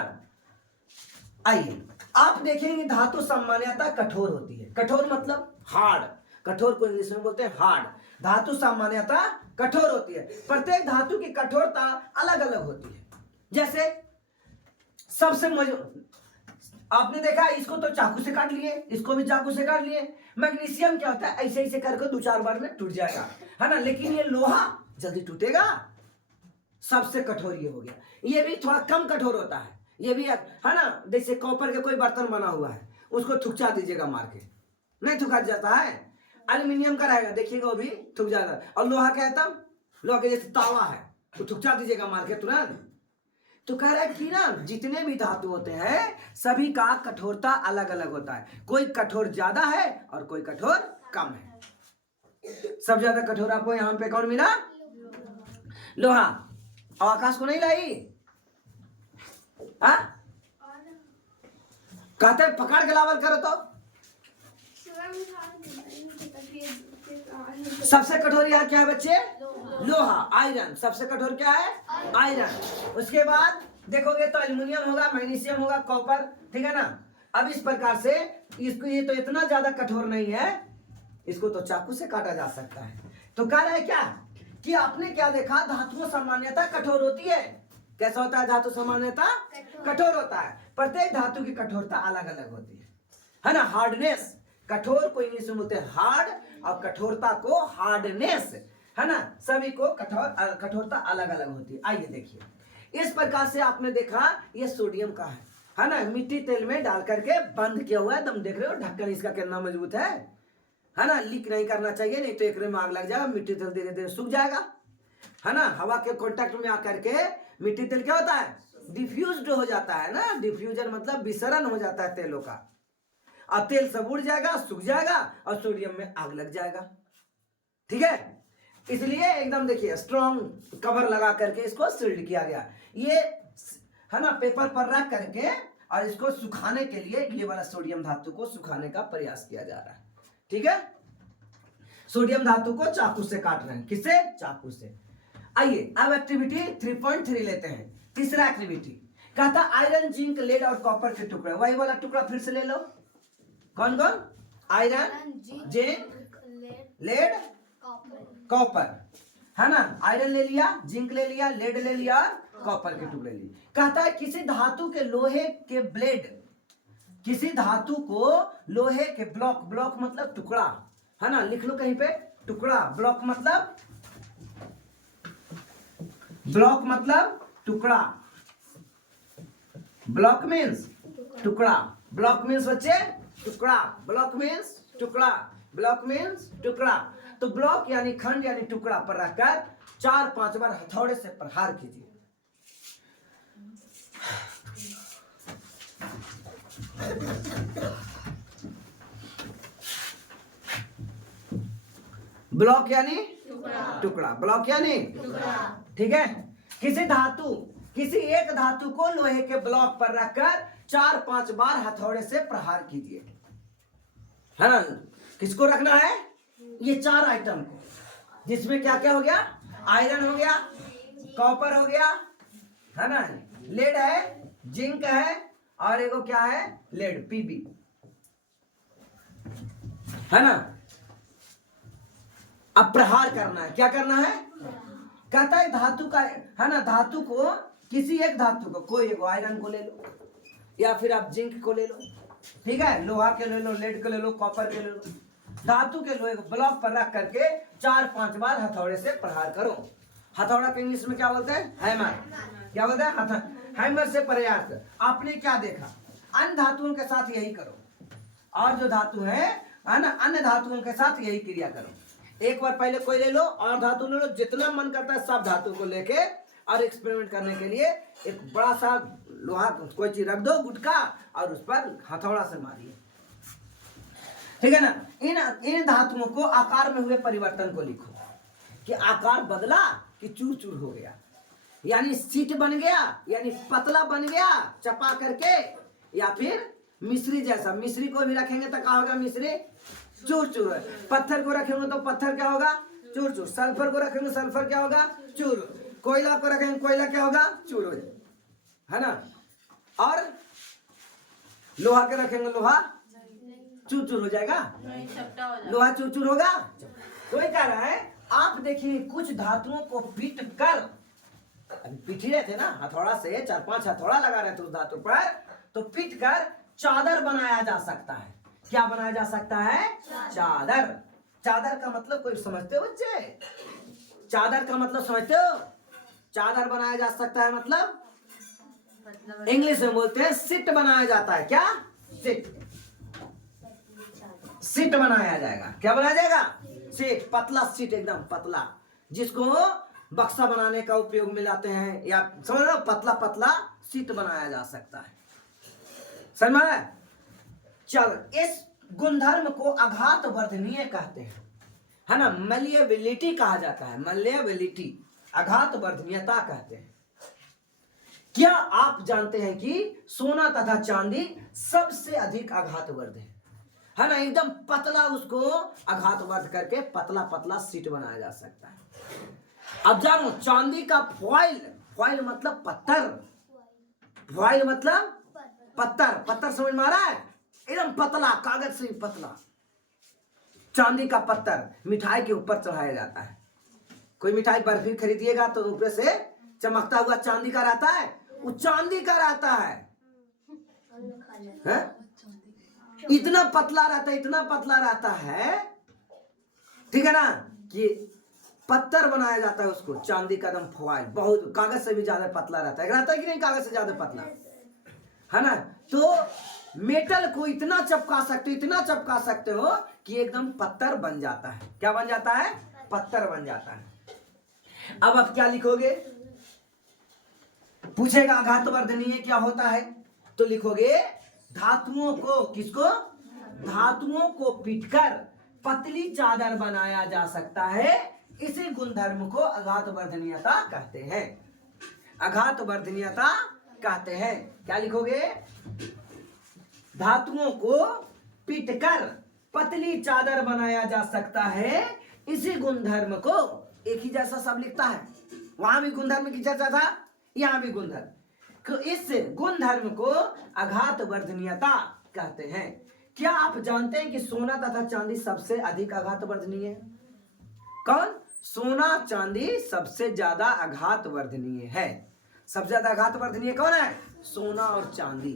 आइए आप देखेंगे धातु सामान्यतः कठोर होती है। कठोर मतलब हार्ड, कठोर को इंग्लिश में बोलते हैं हार्ड। धातु सामान्यतः कठोर होती है। प्रत्येक धातु की कठोरता अलग अलग होती है। जैसे सबसे आपने देखा, इसको तो चाकू से काट लिए, इसको भी चाकू से काट लिए। मैग्नीशियम क्या होता है? ऐसे ऐसे करके 2-4 बार में टूट जाएगा, है ना, लेकिन ये लोहा जल्दी टूटेगा। सबसे कठोर ये हो गया। ये भी थोड़ा कम कठोर होता है, ये भी है ना। जैसे कॉपर के कोई बर्तन बना हुआ है, उसको थुकचा दीजिएगा मार के, नहीं थुका जाता है। एल्यूमिनियम का रहेगा, देखिएगा वो भी थुक जाता। और लोहा क्या है? तब लोहा के जैसे तावा है, वो थुकचा दीजिएगा मार के तुरंत। तो कह रहा है कि ना, जितने भी धातु होते हैं सभी का कठोरता अलग अलग होता है। कोई कठोर ज्यादा है और कोई कठोर कम है। सब ज्यादा कठोर आपको यहाँ पे कौन मिला? लोहा। और आकाश को नहीं लाई? कहते पकड़ के लावल करो तो। सबसे कठोर यहाँ क्या है बच्चे? लोहा, आयरन। सबसे कठोर क्या है? आयरन। उसके बाद देखोगे तो एल्युमिनियम होगा, मैग्नीशियम होगा, कॉपर, ठीक है ना। अब इस प्रकार से इसको, ये तो इतना ज्यादा कठोर नहीं है, इसको तो चाकू से काटा जा सकता है। तो कह रहा है क्या कि आपने क्या देखा? धातुओं सामान्यतः कठोर होती है। कैसा होता है धातु? सामान्यतः कठोर होता है। प्रत्येक धातु की कठोरता अलग अलग होती है ना। हार्डनेस, कठोर को इंग्लिश में बोलते हैं हार्ड, और कठोरता को हार्डनेस, है ना। सभी को कठोरता अलग अलग होती है। आइए देखिए, इस प्रकार से आपने देखा ये सोडियम का है ना। मिट्टी तेल में डाल करके बंद किया हुआ है, तुम देख रहे हो ढक्कन इसका कितना मजबूत है ना। लीक नहीं करना चाहिए, नहीं तो एक में आग लग जाएगा, मिट्टी तेल धीरे धीरे सूख जाएगा, है ना। हवा के कांटेक्ट में आकर के मिट्टी तेल क्या होता है? डिफ्यूज्ड हो जाता है ना। डिफ्यूजन मतलब विसरण हो जाता है तेलों का। अब तेल सब उड़ जाएगा, सूख जाएगा और सोडियम में आग लग जाएगा, ठीक है। इसलिए एकदम देखिए स्ट्रॉन्ग कवर लगा करके इसको सील्ड किया गया। ये है ना, पेपर पर रख करके और इसको सुखाने के लिए ये वाला सोडियम धातु को सुखाने का प्रयास किया जा रहा है, ठीक है। सोडियम धातु को चाकू से काट रहे हैं। किससे? चाकू से। आइए अब एक्टिविटी 3.3 लेते हैं। तीसरा एक्टिविटी कहता आयरन, जिंक, लेड और कॉपर के टुकड़े। वही वाला टुकड़ा फिर से ले लो। कौन कौन? आयरन, जिंक, लेड, कॉपर, है ना। आयरन ले लिया, जिंक ले लिया, लेड ले लिया, कॉपर के टुकड़े लिए। कहता है किसी धातु के लोहे के ब्लेड, किसी धातु को लोहे के ब्लॉक, ब्लॉक मतलब टुकड़ा, है ना। लिख लो कहीं पे, टुकड़ा। ब्लॉक मतलब, ब्लॉक मतलब टुकड़ा। ब्लॉक मीन्स टुकड़ा। ब्लॉक मीन्स बच्चे टुकड़ा। ब्लॉक मीन्स टुकड़ा। ब्लॉक मीन्स टुकड़ा। तो ब्लॉक यानी खंड यानी टुकड़ा पर रखकर 4-5 बार हथौड़े से प्रहार कीजिए। ब्लॉक यानी टुकड़ा। ब्लॉक यानी टुकड़ा, ठीक है। किसी धातु, किसी एक धातु को लोहे के ब्लॉक पर रखकर 4-5 बार हथौड़े से प्रहार कीजिए, है ना। किसको रखना है? ये 4 आइटम को, जिसमें क्या क्या हो गया, आयरन हो गया, कॉपर हो गया, है ना, लेड है, जिंक है, और एगो क्या है, लेड पीबी, है ना। अब प्रहार करना है, क्या करना है, कहता है धातु का, है ना, धातु को, किसी एक धातु को, कोई एक आयरन को ले लो या फिर आप जिंक को ले लो, ठीक है, लोहा के ले लो, लेड के ले लो, कॉपर के ले लो, धातु के लोहे को ब्लॉक पर रख करके 4-5 बार हथौड़े से प्रहार करो। हथौड़ा के इंग्लिश में क्या बोलते हैं, हैमर, क्या बोलते हैं, हैमर से प्रयास। आपने क्या देखा, अन्य धातुओं के साथ यही करो, और जो धातु है ना, अन्य धातुओं के साथ यही क्रिया करो। एक बार पहले कोई ले लो और धातु ले लो, जितना मन करता है सब धातु को लेके, और एक्सपेरिमेंट करने के लिए एक बड़ा सा लोहा कोई चीज रख दो, गुटका, और उस पर हथौड़ा से मारिए, ठीक है ना। इन धातुओं को आकार में हुए परिवर्तन को लिखो, कि आकार बदला कि चूर चूर हो गया, यानी सीट बन गया, यानी पतला बन गया चपा करके, या फिर मिश्री जैसा, मिश्री को भी रखेंगे तो क्या होगा, मिश्री चूर चूर है। पत्थर को रखेंगे तो पत्थर क्या होगा, चूर चूर। सल्फर को रखेंगे, सल्फर क्या होगा, चूर। कोयला को रखेंगे, कोयला क्या होगा, चूर हो जाए, है ना। और लोहा के रखेंगे, लोहा चूर चूर हो जाएगा, लोहा चूर चूर होगा। तो ये कह रहा है, आप देखिए कुछ धातुओं को पीट कर, अभी पीट ही रहे थे ना, हथौड़ा से 4-5 हथौड़ा लगा रहे थे उस धातु पर, तो पीट कर चादर बनाया जा सकता है। क्या बनाया जा सकता है, चादर। चादर का मतलब कोई समझते हो बच्चे, चादर का मतलब समझते हो, चादर बनाया जा सकता है मतलब इंग्लिश में बोलते हैं सिट बनाया जाता है। क्या, सिट, सिट बनाया जाएगा। क्या बनाया जाएगा, सीट, पतला सीट, एकदम पतला, जिसको बक्सा बनाने का उपयोग में लाते हैं, या समझ लो पतला पतला सीट बनाया जा सकता है, समझ में। चल, इस गुणधर्म को आघात वर्धनीय कहते हैं, है ना, मलिएबिलिटी कहा जाता है, मलिएबिलिटी, आघात वर्धनीयता कहते हैं। क्या आप जानते हैं कि सोना तथा चांदी सबसे अधिक आघातवर्ध है ना, एकदम पतला, उसको आघातवर्ध करके पतला पतला सीट बनाया जा सकता है। अब जानो, चांदी का फॉइल, फॉइल मतलब पत्थर, फॉइल मतलब पत्थर, पत्थर समझ में आ रहा है, एकदम पतला, कागज से पतला चांदी का पत्थर मिठाई के ऊपर चढ़ाया जाता है। कोई मिठाई बर्फी खरीदिएगा तो ऊपर से चमकता हुआ चांदी का रहता है, वो चांदी का रहता है, इतना पतला रहता है, इतना पतला रहता है, ठीक है ना, कि पत्थर बनाया जाता है उसको, चांदी का दम फॉइल, बहुत कागज से भी ज्यादा पतला रहता है कि नहीं, कागज से ज्यादा पतला, है ना। तो मेटल को इतना चपका सकते हो, इतना चपका सकते हो कि एकदम पत्थर बन जाता है। क्या बन जाता है, पत्थर बन जाता है। अब आप क्या लिखोगे, पूछेगा आघातवर्धनीय क्या होता है, तो लिखोगे धातुओं को, किसको, धातुओं को पीटकर पतली चादर बनाया जा सकता है, इसी गुणधर्म को आघातवर्धनीयता कहते हैं, आघातवर्धनीयता कहते हैं। क्या लिखोगे, धातुओं को पीटकर पतली चादर बनाया जा सकता है, इसी गुणधर्म को, एक ही जैसा सब लिखता है, वहां भी गुणधर्म की चर्चा था, यहां भी गुणधर्म, तो इस गुणधर्म को आघातवर्धनीयता कहते हैं। क्या आप जानते हैं कि सोना तथा चांदी सबसे अधिक आघातवर्धनीय है? कौन, सोना चांदी सबसे ज्यादा आघातवर्धनीय है। सबसे ज्यादा आघातवर्धनीय कौन है, सोना और चांदी,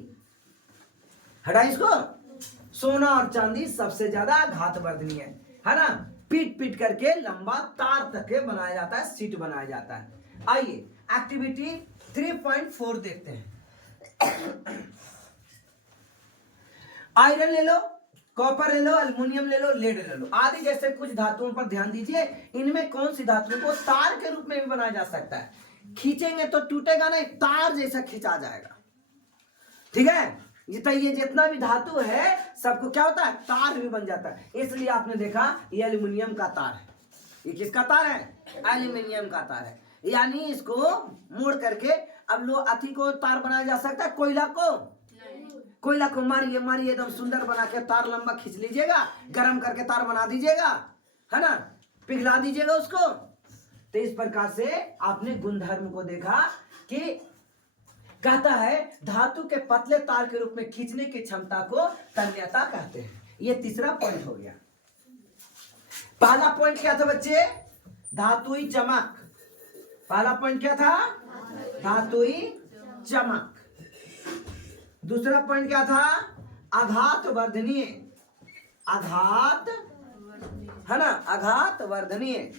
हटा इसको, सोना और चांदी सबसे ज्यादा आघातवर्धनीय है ना। पीट पीट करके लंबा तार तक के बनाया जाता है, सीट बनाया जाता है। आइए एक्टिविटी 3.4 देखते हैं। आयरन ले लो, कॉपर ले लो, एल्युमिनियम ले लो, लेड ले लो, आदि जैसे कुछ धातुओं पर ध्यान दीजिए। इनमें कौन सी धातुओं को तार के रूप में भी बनाया जा सकता है, खींचेंगे तो टूटेगा नहीं, तार जैसा खींचा जाएगा, ठीक है। ये जितना भी धातु है सबको क्या होता है, तार भी बन जाता है। इसलिए आपने देखा ये एल्युमिनियम का तार है, ये किसका तार है, एल्युमिनियम का तार है, यानी इसको मोड़ करके अब लो अथी को तार बनाया जा सकता है, कोयला को, कोयला को मारिए मारिए एकदम सुंदर बना के तार लंबा खींच लीजिएगा, गर्म करके तार बना दीजिएगा, है ना। पिघला दीजिएगा उसको। तो इस प्रकार से आपने गुणधर्म को देखा कि कहता है धातु के पतले तार के रूप में खींचने की क्षमता को तन्यता कहते हैं। ये तीसरा पॉइंट हो गया। पहला पॉइंट क्या था बच्चे? धातुई चमक। पहला पॉइंट क्या था? धातुई चमक। दूसरा पॉइंट क्या था? आघात वर्धनीय। आघात है ना, आघात वर्धनीय।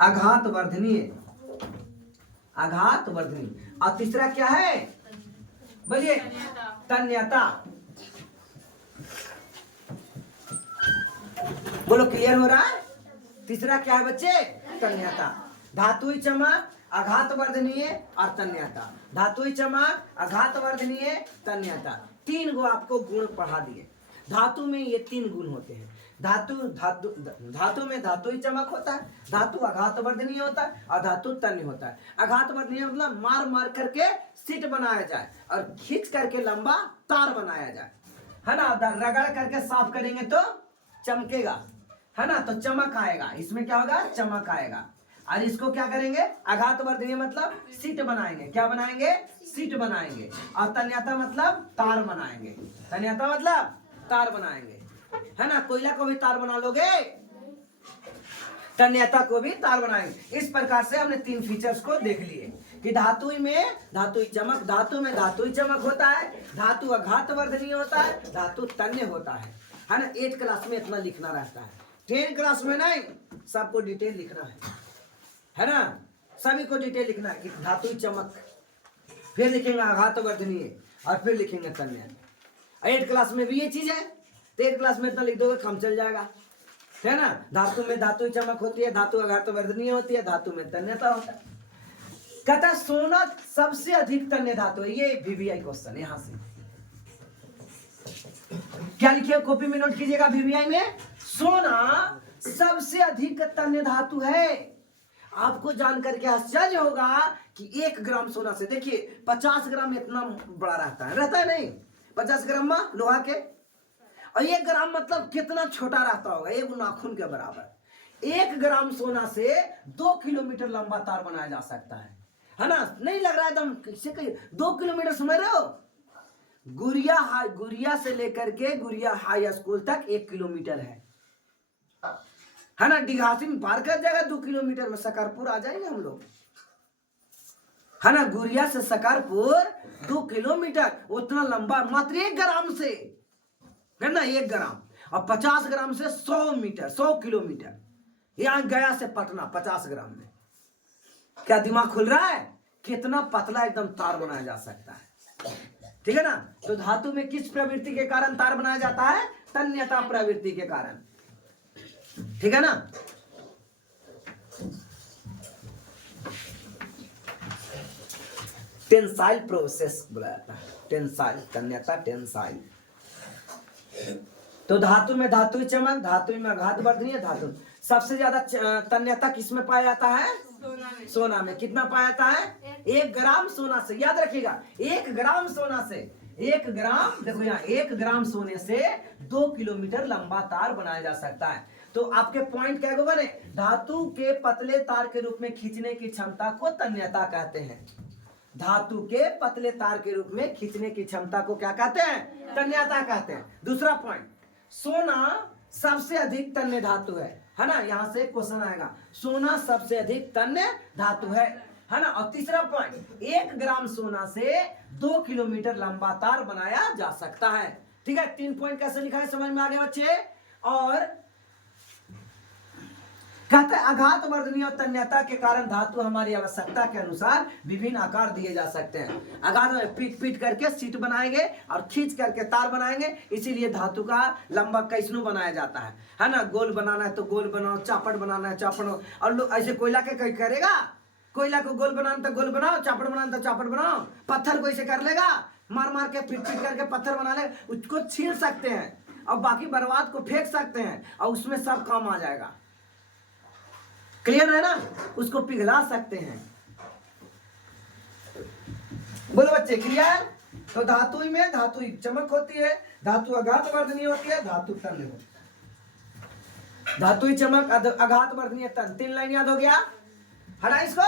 आघात वर्धनीय, आघात वर्धनीय। और तीसरा क्या है? बोलिए। तन्यता। बोलो, क्लियर हो रहा है? तीसरा क्या है बच्चे? तन्यता। धातुई चमक, आघात वर्धनीय और तन्यता। धातुई चमक, आघात वर्धनीय, तन्यता। 3 गो आपको गुण पढ़ा दिए। धातु में ये 3 गुण होते हैं। धातु में धातुई चमक होता है, धातु आघात वर्धनीय होता है और धातु तन्य होता है। आघात वर्धनीय मतलब मार मार करके सीट बनाया जाए और खींच करके लंबा तार बनाया जाए, है ना। रगड़ करके साफ करेंगे तो चमकेगा, है ना, तो चमक आएगा। इसमें क्या होगा? चमक आएगा। और इसको क्या करेंगे? आघात वर्धनीय मतलब सीट बनाएंगे। क्या बनाएंगे? सीट बनाएंगे। और तन्यता मतलब तार बनाएंगे। तन्यता मतलब तार बनाएंगे, है ना। कोयला को भी तार बना लोगे, तन्यता को भी तार बनाएंगे। इस प्रकार से हमने 3 फीचर्स को देख लिए कि धातु में धातुई चमक, धातु में धातुई चमक होता है, धातु आघात वर्धनीय होता है, धातु तन्य होता है ना। 8 क्लास में इतना लिखना रहता है, 10 क्लास में नहीं, सबको डिटेल लिखना है ना। सभी को डिटेल लिखना है कि धातुई चमक, फिर लिखेंगे आघात वर्धनीय और फिर लिखेंगे तन्य। 8 क्लास में भी ये चीज है, 8 क्लास में इतना लिख दोगे काम चल जाएगा, है ना। धातु में धातुई चमक होती है, धातु आघात वर्धनीय होती है, धातु में तन्यता होता है। कहता सोना सबसे अधिक तन्य धातु है। ये वीवीआई क्वेश्चन, यहां से क्या लिखिए, कॉपी में नोट कीजिएगा। वीवीआई में सोना सबसे अधिक तन्य धातु है। आपको जानकर के आश्चर्य होगा कि 1 ग्राम सोना से, देखिए 50 ग्राम इतना बड़ा रहता है नहीं, 50 ग्राम में लोहा के, और 1 ग्राम मतलब कितना छोटा रहता होगा, 1 नाखून के बराबर। 1 ग्राम सोना से 2 किलोमीटर लंबा तार बनाया जा सकता है ना। नहीं लग रहा है एकदम कैसे कहीं 2 किलोमीटर, समझ रहे हो? गुड़िया से लेकर के गुड़िया हाई स्कूल तक 1 किलोमीटर है ना। डिघासिन पार कर जाएगा 2 किलोमीटर में, सकरपुर आ जाएंगे हम लोग, है ना। गुड़िया से सकरपुर 2 किलोमीटर, उतना लंबा मात्र 1 ग्राम से, है ना, 1 ग्राम। और 50 ग्राम से 100 मीटर, 100 किलोमीटर। यहां गया से पटना 50 ग्राम में। क्या दिमाग खुल रहा है? कितना पतला एकदम तार बनाया जा सकता है, ठीक है ना। तो धातु में किस प्रवृत्ति के कारण तार बनाया जाता है? तन्यता प्रवृत्ति के कारण, ठीक है ना। टेंसाइल प्रोसेस बोला जाता है, टेंसाइल, तन्यता, टेंसाइल। तो धातु में धातुई चमक, धातु में आघात वर्धनीय, धातु सबसे ज्यादा तन्यता किस में पाया जाता है? सोना में। कितना पाया जाता है? 1 ग्राम सोना से, याद रखिएगा, 1 ग्राम सोना से, 1 ग्राम, देखो यहाँ 1 ग्राम सोने से 2 किलोमीटर लंबा तार बनाया जा सकता है। तो आपके पॉइंट क्या बने? धातु के पतले तार के रूप में खींचने की क्षमता को तन्यता कहते हैं। धातु के पतले तार के रूप में खींचने की क्षमता को क्या कहते हैं? तन्यता कहते हैं। दूसरा पॉइंट, सोना सबसे अधिक तन्य धातु है ना। यहां से क्वेश्चन आएगा, सोना सबसे अधिक तन्य धातु है ना। और तीसरा पॉइंट, 1 ग्राम सोना से 2 किलोमीटर लंबा तार बनाया जा सकता है, ठीक है। 3 पॉइंट कैसे लिखा है समझ में आ गया बच्चे? और कहते हैं आघात वर्धनीय और तन्यता के कारण धातु हमारी आवश्यकता के अनुसार विभिन्न आकार दिए जा सकते हैं। आघात में पीट पीट करके सीट बनाएंगे और खींच करके तार बनाएंगे, इसीलिए धातु का लंबा कैसनो बनाया जाता है ना। गोल बनाना है तो गोल बनाओ, चापड़ बनाना है चापड़, और लोग ऐसे कोयला के कहीं करेगा, कोयला को गोल बनाना तो गोल बनाओ, चापड़ बनाना तो चापड़ बनाओ। पत्थर को ऐसे कर लेगा, मार मार के पीट पीट करके पत्थर बना ले, उसको छील सकते हैं और बाकी बर्बाद को फेंक सकते हैं और उसमें सब काम आ जाएगा। क्लियर है ना? उसको पिघला सकते हैं। बोलो बच्चे, क्लियर? तो धातु में धातु चमक होती है, धातु आघात वर्धनीय होती है, धातु तन्य होती है। धातु चमक, आघात वर्धनीय, तन्य, 3 लाइन याद हो गया। हटा इसको।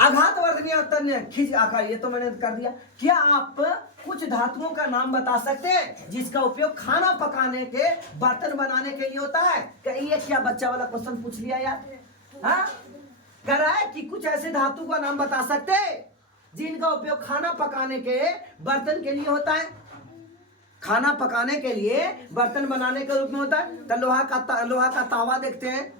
आघात वर्धनीय और तन्य, खींच आकार, ये तो मैंने कर दिया। क्या आप कुछ धातुओं का नाम बता सकते हैं जिसका उपयोग खाना पकाने के, बर्तन बनाने के लिए होता है? ये क्या बच्चा वाला क्वेश्चन पूछ लिया यार? हाँ, कह रहा है कि कुछ ऐसे धातु का नाम बता सकते हैं जिनका उपयोग खाना पकाने के, बर्तन के लिए होता है। खाना पकाने के लिए, बर्तन बनाने के रूप में होता है। तो लोहा का तावा देखते हैं,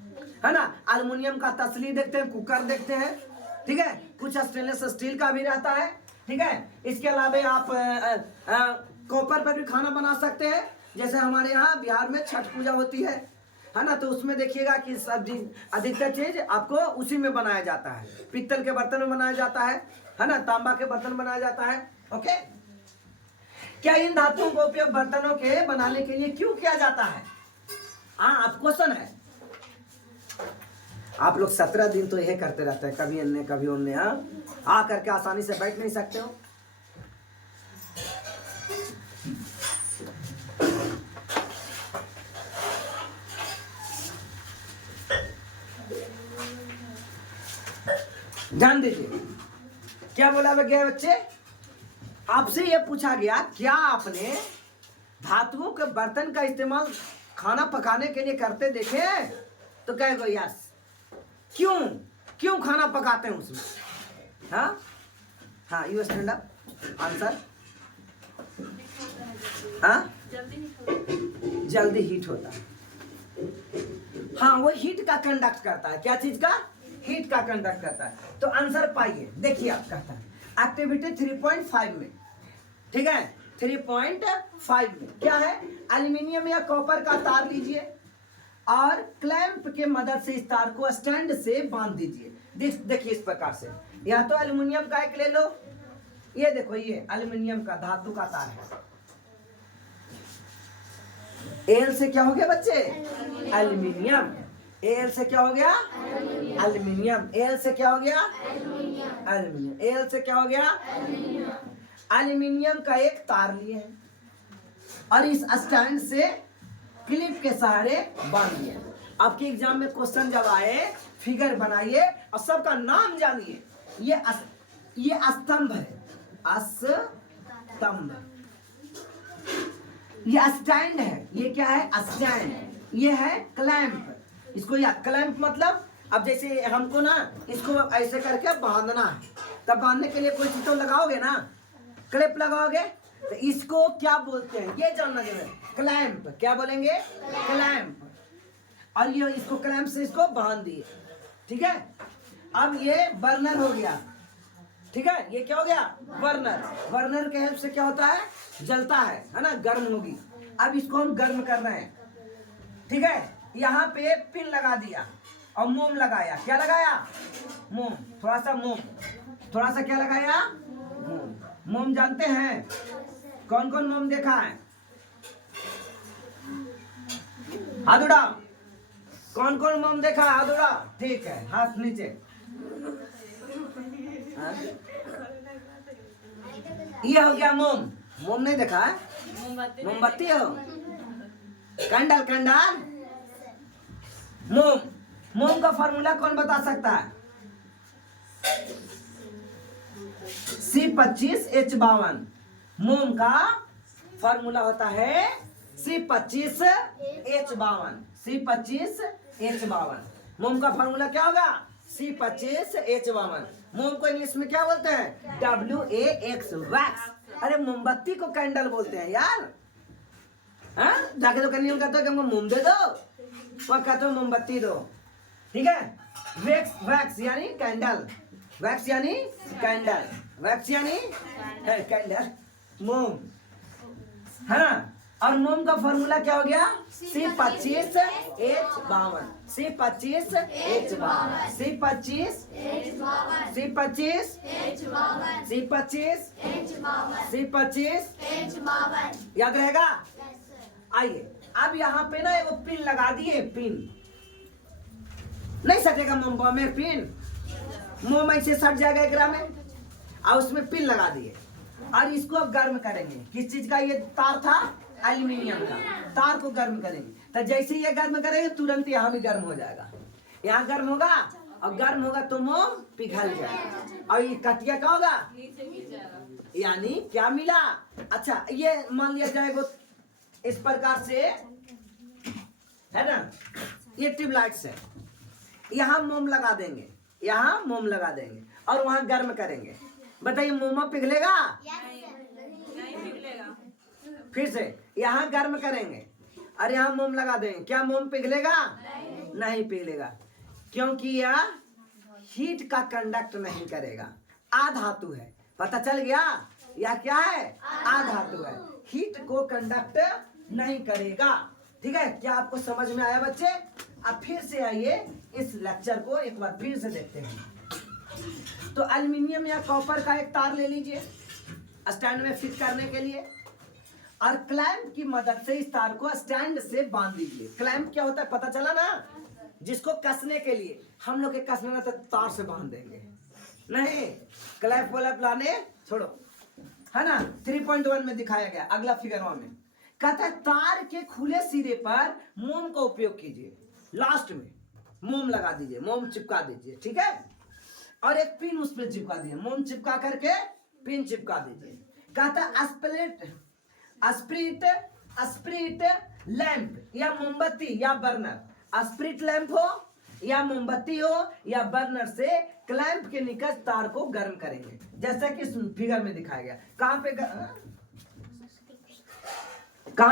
है ना, एल्युमिनियम का तसली देखते हैं, कुकर देखते हैं, ठीक है, कुछ स्टेनलेस स्टील का भी रहता है, ठीक है। इसके अलावा आप कॉपर पर भी खाना बना सकते हैं। जैसे हमारे यहाँ बिहार में छठ पूजा होती है ना, तो उसमें देखिएगा कि सब्जी अधिकतर चीज आपको उसी में बनाया जाता है। पित्तल के बर्तन में बनाया जाता है ना, तांबा के बर्तन बनाया जाता है। ओके, क्या इन धातुओं का उपयोग बर्तनों के बनाने के लिए क्यों किया जाता है? हाँ, आप क्वेश्चन है। आप लोग 17 दिन तो यह करते रहते हैं, कभी अन्य कभी उन्ने। हाँ, आ करके आसानी से बैठ नहीं सकते हो। ध्यान दीजिए, क्या बोला गया बच्चे? आपसे यह पूछा गया, क्या आपने धातुओं के बर्तन का इस्तेमाल खाना पकाने के लिए करते देखे हैं? तो कहेगा यस। क्यों खाना पकाते हैं उसमें? हाँ, यू स्टैंड अप, आंसर। हाँ, जल्दी हीट होता है। हाँ, वो हीट का कंडक्ट करता है। क्या चीज का? हीट का कंडक्ट करता है। तो आंसर पाइए, देखिए आप कहता है एक्टिविटी 3.5 में, ठीक है, 3.5 में क्या है? एल्युमिनियम या कॉपर का तार लीजिए और क्लैंप के मदद से इस तार को स्टैंड से बांध दीजिए। देखिए इस प्रकार से, या तो एल्युमिनियम का एक ले लो, ये देखो, ये एल्युमिनियम का धातु का तार है। एल से क्या हो गया बच्चे? एल्युमिनियम। एल से क्या हो गया? एल्युमिनियम। एल से क्या हो गया? एल्युमिनियम। एल से क्या हो गया? एल्युमिनियम का एक तार लिए हैं और इस स्टैंड से क्लिप के सहारे बांध दिए। आपके एग्जाम में क्वेश्चन जब आए, फिगर बनाइए और सबका नाम जानिए। ये स्तंभ है, स्तंभ। ये स्टैंड है, ये क्या है? स्टैंड। ये है क्लैंप। इसको या क्लैंप मतलब, अब जैसे हमको ना इसको ऐसे करके बांधना है, तब बांधने के लिए कोई चीज तो लगाओगे ना, क्लिप लगाओगे, तो इसको क्या बोलते हैं ये जानना जरूरी है। क्लैंप। क्या बोलेंगे? क्लैंप। और ये इसको क्लैंप से इसको बांध दिए, ठीक है। अब ये बर्नर हो गया, ठीक है। ये क्या हो गया? बर्नर। बर्नर के हेल्प से क्या होता है? जलता है ना, गर्म होगी। अब इसको हम गर्म कर रहे हैं, ठीक है। यहाँ पे पिन लगा दिया और मोम लगाया। क्या लगाया? मोम। थोड़ा सा मोम, थोड़ा सा क्या लगाया? मोम। मोम जानते हैं? कौन कौन मोम देखा है? हाथ उड़ाओ। कौन कौन मोम देखा है? हाथ उड़ाओ। ठीक है, हाथ नीचे। ये हो गया मोम। मोम नहीं देखा है? मोमबत्ती हो, कैंडल। कैंडल, मोम। मोम का फॉर्मूला कौन बता सकता है? C25H52। मोम का फॉर्मूला होता है C25H52। C25H52। मोम का फॉर्मूला क्या होगा? C25H52। मोम को इंग्लिश में क्या बोलते हैं? WAX, wax. अरे मोमबत्ती को कैंडल बोलते हैं यार। हाँ, जाके तो कहते हो कि हमको मोम दे दो, वह कहते हो मोमबत्ती दो, ठीक है। वैक्स, वैक्स यानी कैंडल। वैक्स यानी कैंडल। वैक्स यानी कैंडल, मोम, है ना। और मोम का फॉर्मूला क्या हो गया? C25H52। C25H52। C25 याद रहेगा? आइए, अब यहाँ पे ना वो पिन लगा दिए। पिन नहीं सटेगा मोम में, पिन मोम ऐसे सट जाएगा एकरा में। और उसमें पिन लगा दिए और इसको अब गर्म करेंगे। किस चीज का ये तार था? एल्यूमिनियम का। तार को गर्म करेंगे तो जैसे ये गर्म करेंगे तुरंत यहाँ भी गर्म हो जाएगा। यहाँ गर्म होगा और गर्म होगा तो मोम पिघल जाएगा और ये कटिया क्या होगा? यानी क्या मिला? अच्छा ये मान लिया जाएगा इस प्रकार से, है ना, ये ट्यूबलाइट्स है, यहाँ मोम लगा देंगे, यहाँ मोम लगा देंगे और वहां गर्म करेंगे। बताइए मोमो पिघलेगा? नहीं पिघलेगा। फिर से यहाँ गर्म करेंगे और यहाँ मोम लगा देंगे, क्या मोम पिघलेगा? नहीं पिघलेगा, क्योंकि यह हीट का कंडक्ट नहीं करेगा। अधातु है, पता चल गया? यह क्या है? अधातु है, हीट को कंडक्ट नहीं करेगा। ठीक है, क्या आपको समझ में आया बच्चे? अब फिर से आइए इस लेक्चर को एक बार फिर से देखते हैं। तो एल्युमिनियम या कॉपर का एक तार ले लीजिए स्टैंड में फिट करने के लिए और क्लैंप की मदद से इस तार को स्टैंड से बांध दीजिए। क्लैंप क्या होता है पता चला ना? जिसको कसने के लिए, हम लोग के कसने ना तो तार से बांध देंगे, नहीं क्लैंप वाला लाने छोड़ो, है ना। 3.1 में दिखाया गया अगला फिगर में कहता है तार के खुले सिरे पर मोम का उपयोग कीजिए। लास्ट में मोम लगा दीजिए, मोम चिपका दीजिए, ठीक है, और एक पिन उस पर चिपका दीजिए, मोम चिपका करके पिन चिपका दीजिए। कहता है स्प्रिट लैंप या मोमबत्ती या बर्नर, स्प्रिट लैंप हो या मोमबत्ती हो या बर्नर से क्लैंप के निकट तार को गर्म करेंगे, जैसा कि फिगर में दिखाया गया। कहां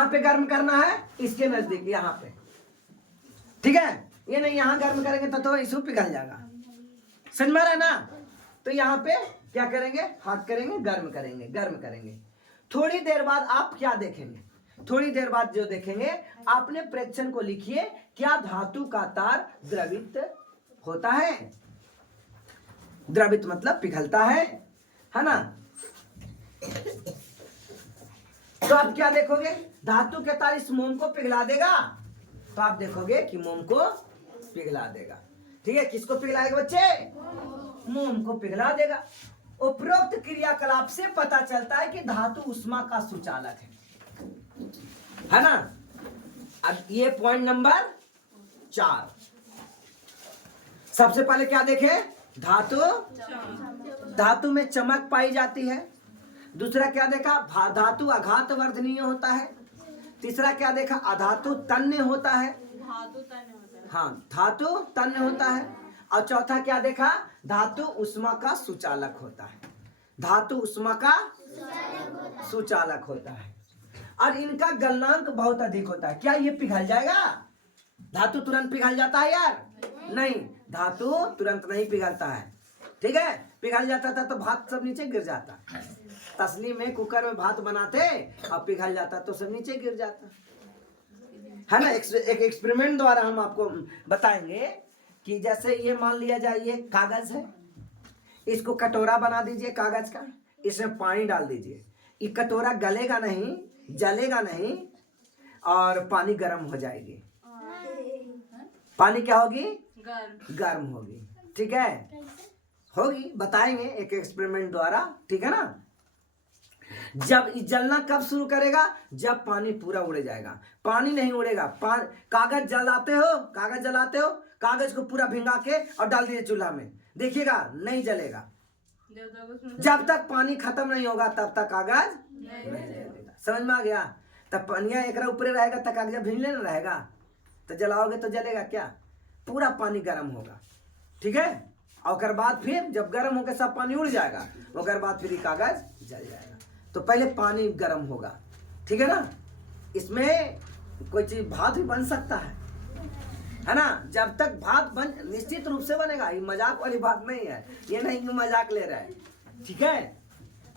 पे गर्म करना है? इसके नजदीक, यहाँ पे, ठीक है। ये नहीं यहाँ गर्म करेंगे तो इसको पिघल जाएगा, समझ में आ रहा है ना। तो यहाँ पे क्या करेंगे? हाथ करेंगे, गर्म करेंगे, गर्म करेंगे। थोड़ी देर बाद आप क्या देखेंगे? थोड़ी देर बाद जो देखेंगे, आपने प्रेक्षण को लिखिए, क्या धातु का तार द्रवित होता है? द्रवित मतलब पिघलता है ना। तो आप क्या देखोगे? धातु के तार इस मोम को पिघला देगा, तो आप देखोगे कि मोम को पिघला देगा, ठीक है। किसको पिघलाएगा बच्चे? मोम को पिघला देगा। उपरोक्त क्रियाकलाप से पता चलता है कि धातु उष्मा का सुचालक है ना। अब ये पॉइंट नंबर 4। सबसे पहले क्या देखे? धातु में चमक पाई जाती है। दूसरा क्या देखा? धातु आघात वर्धनीय होता है। तीसरा क्या देखा? अधातु तन्य होता है। हाँ, धातु तन्य होता है। और चौथा क्या देखा? धातु उष्मा का सुचालक होता है। धातु उष्मा का सुचालक होता है और इनका गलनांक बहुत अधिक होता है। क्या ये पिघल जाएगा? धातु तुरंत पिघल जाता है यार? नहीं, धातु तुरंत नहीं पिघलता है, ठीक है। पिघल जाता था तो भात सब नीचे गिर जाता। तसली में कुकर में भात बनाते और पिघल जाता तो सब नीचे गिर जाता, है ना। एक एक्सपेरिमेंट द्वारा हम आपको बताएंगे कि जैसे ये मान लिया जाए ये कागज है, इसको कटोरा बना दीजिए कागज का, इसमें पानी डाल दीजिए। ये कटोरा गलेगा नहीं, जलेगा नहीं और पानी गर्म हो जाएगी। पानी क्या होगी? गर्म होगी, ठीक है, होगी, बताएंगे एक एक्सपेरिमेंट द्वारा, ठीक है ना। जब जलना कब शुरू करेगा? जब पानी पूरा उड़ जाएगा। पानी नहीं उड़ेगा, कागज जलाते हो, कागज को पूरा भिंगा के और डाल दीजिए चूल्हा में, देखिएगा नहीं जलेगा। जब तक पानी खत्म नहीं होगा तब तक कागज नहीं जलेगा। समझ में आ गया? तब पानिया एक ऊपर रहेगा तब कागज भिंगले न रहेगा, तो जलाओगे तो जलेगा क्या? पूरा पानी गर्म होगा, ठीक है। और बाद फिर जब गर्म होकर सब पानी उड़ जाएगा, उसके बाद फिर कागज जल जाएगा। तो पहले पानी गर्म होगा, ठीक है ना। इसमें कोई चीज भात भी बन सकता है ना। जब तक भात बन निश्चित रूप से बनेगा, ये मजाक वाली बात नहीं है, ये नहीं कि मजाक ले रहा है, ठीक है।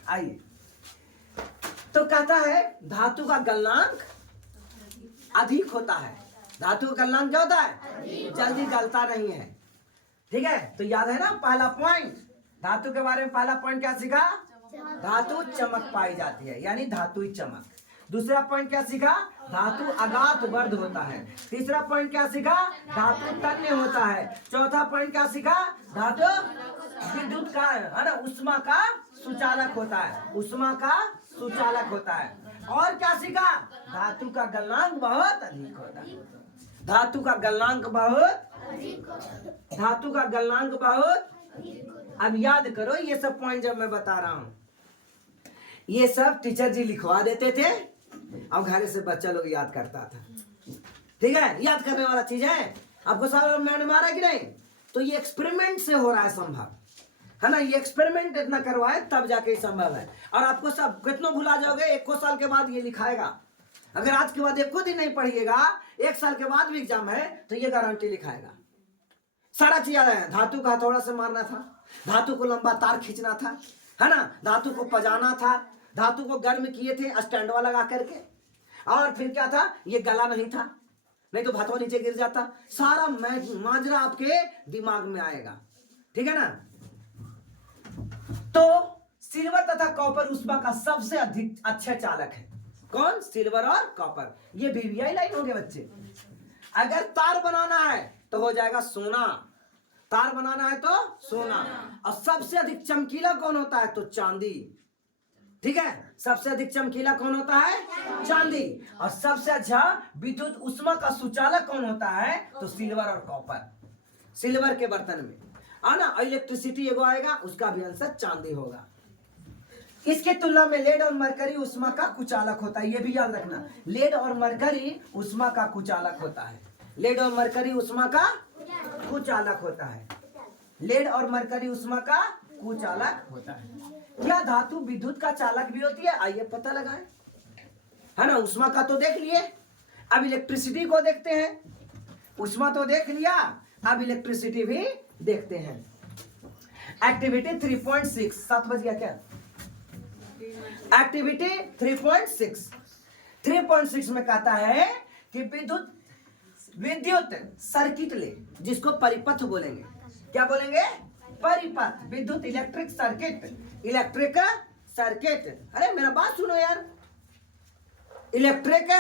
आइए, तो कहता है धातु का गलनांक अधिक होता है। धातु का गलनांक क्या होता है? जल्दी गलता नहीं है, ठीक है। तो याद है ना पहला पॉइंट, धातु के बारे में पहला पॉइंट क्या सीखा? धातु चमक पाई जाती है, यानी धातु चमक। दूसरा पॉइंट क्या सीखा? धातु अगाध वर्ध होता है। तीसरा पॉइंट क्या सीखा? धातु तन्य होता है। चौथा पॉइंट क्या सीखा? धातु विद्युत का, है ना, उष्मा का सुचालक होता है, उष्मा का सुचालक होता है। और क्या सीखा? धातु का गलनांक बहुत अधिक होता है। धातु का गलनांक बहुत, धातु का गलनांक बहुत। अब याद करो ये सब पॉइंट जब मैं बता रहा हूं, ये सब टीचर जी लिखवा देते थे और घर से बच्चा लोग याद करता था। ठीक है, याद करने वाला चीज है। आपको सारा मैंने मारा कि नहीं? तो ये एक्सपेरिमेंट से हो रहा है संभव, है ना। ये एक्सपेरिमेंट इतना करवाए तब जाके संभव है। और आपको सब कितना भुला जाओगे, 1 साल के बाद ये लिखाएगा। अगर आज के बाद 1 दिन नहीं पढ़िएगा, 1 साल के बाद भी एग्जाम है तो ये गारंटी लिखाएगा। सारा चीज याद है। धातु का हथौड़ा से मारना था, धातु को लंबा तार खींचना था, है ना, धातु को पजाना था, धातु को गर्म किए थे स्टैंडवा लगा करके, और फिर क्या था, ये गला नहीं था, नहीं तो भातवा नीचे गिर जाता। सारा माजरा आपके दिमाग में आएगा। ठीक है ना। तो सिल्वर तथा कॉपर उष्मा का सबसे अधिक अच्छा चालक है। कौन? सिल्वर और कॉपर। ये वीवीआई लाइन हो गए बच्चे। अगर तार बनाना है तो हो जाएगा सोना, तार बनाना है तो सोना। और सबसे अधिक चमकीला कौन होता है? तो चांदी। ठीक है, सबसे अधिक चमकीला कौन होता है? चांदी। और सबसे अच्छा विद्युत उष्मा का सुचालक कौन होता है? तो सिल्वर और कॉपर। सिल्वर के बर्तन में आना इलेक्ट्रिसिटी एगो आएगा, उसका भी आंसर चांदी होगा। इसके तुलना में लेड और मरकरी उष्मा का कुचालक होता है। ये भी याद रखना, लेड और मरकरी उष्मा का कुचालक होता है। लेड और मरकरी उष्मा का कुचालक होता है। लेड और मरकरी उष्मा का कुचालक होता है। क्या धातु विद्युत का चालक भी होती है? आइए पता लगाएं, है ना। उष्मा का तो देख लिए, अब इलेक्ट्रिसिटी को देखते हैं। उष्मा तो देख लिया, अब इलेक्ट्रिसिटी भी देखते हैं। एक्टिविटी 3.6, 7 बज गया क्या? एक्टिविटी 3.6 में कहता है कि विद्युत सर्किट ले, जिसको परिपथ बोलेंगे। क्या बोलेंगे? परिपथ। विद्युत इलेक्ट्रिक सर्किट, इलेक्ट्रिक सर्किट। अरे मेरा बात सुनो यार, इलेक्ट्रिक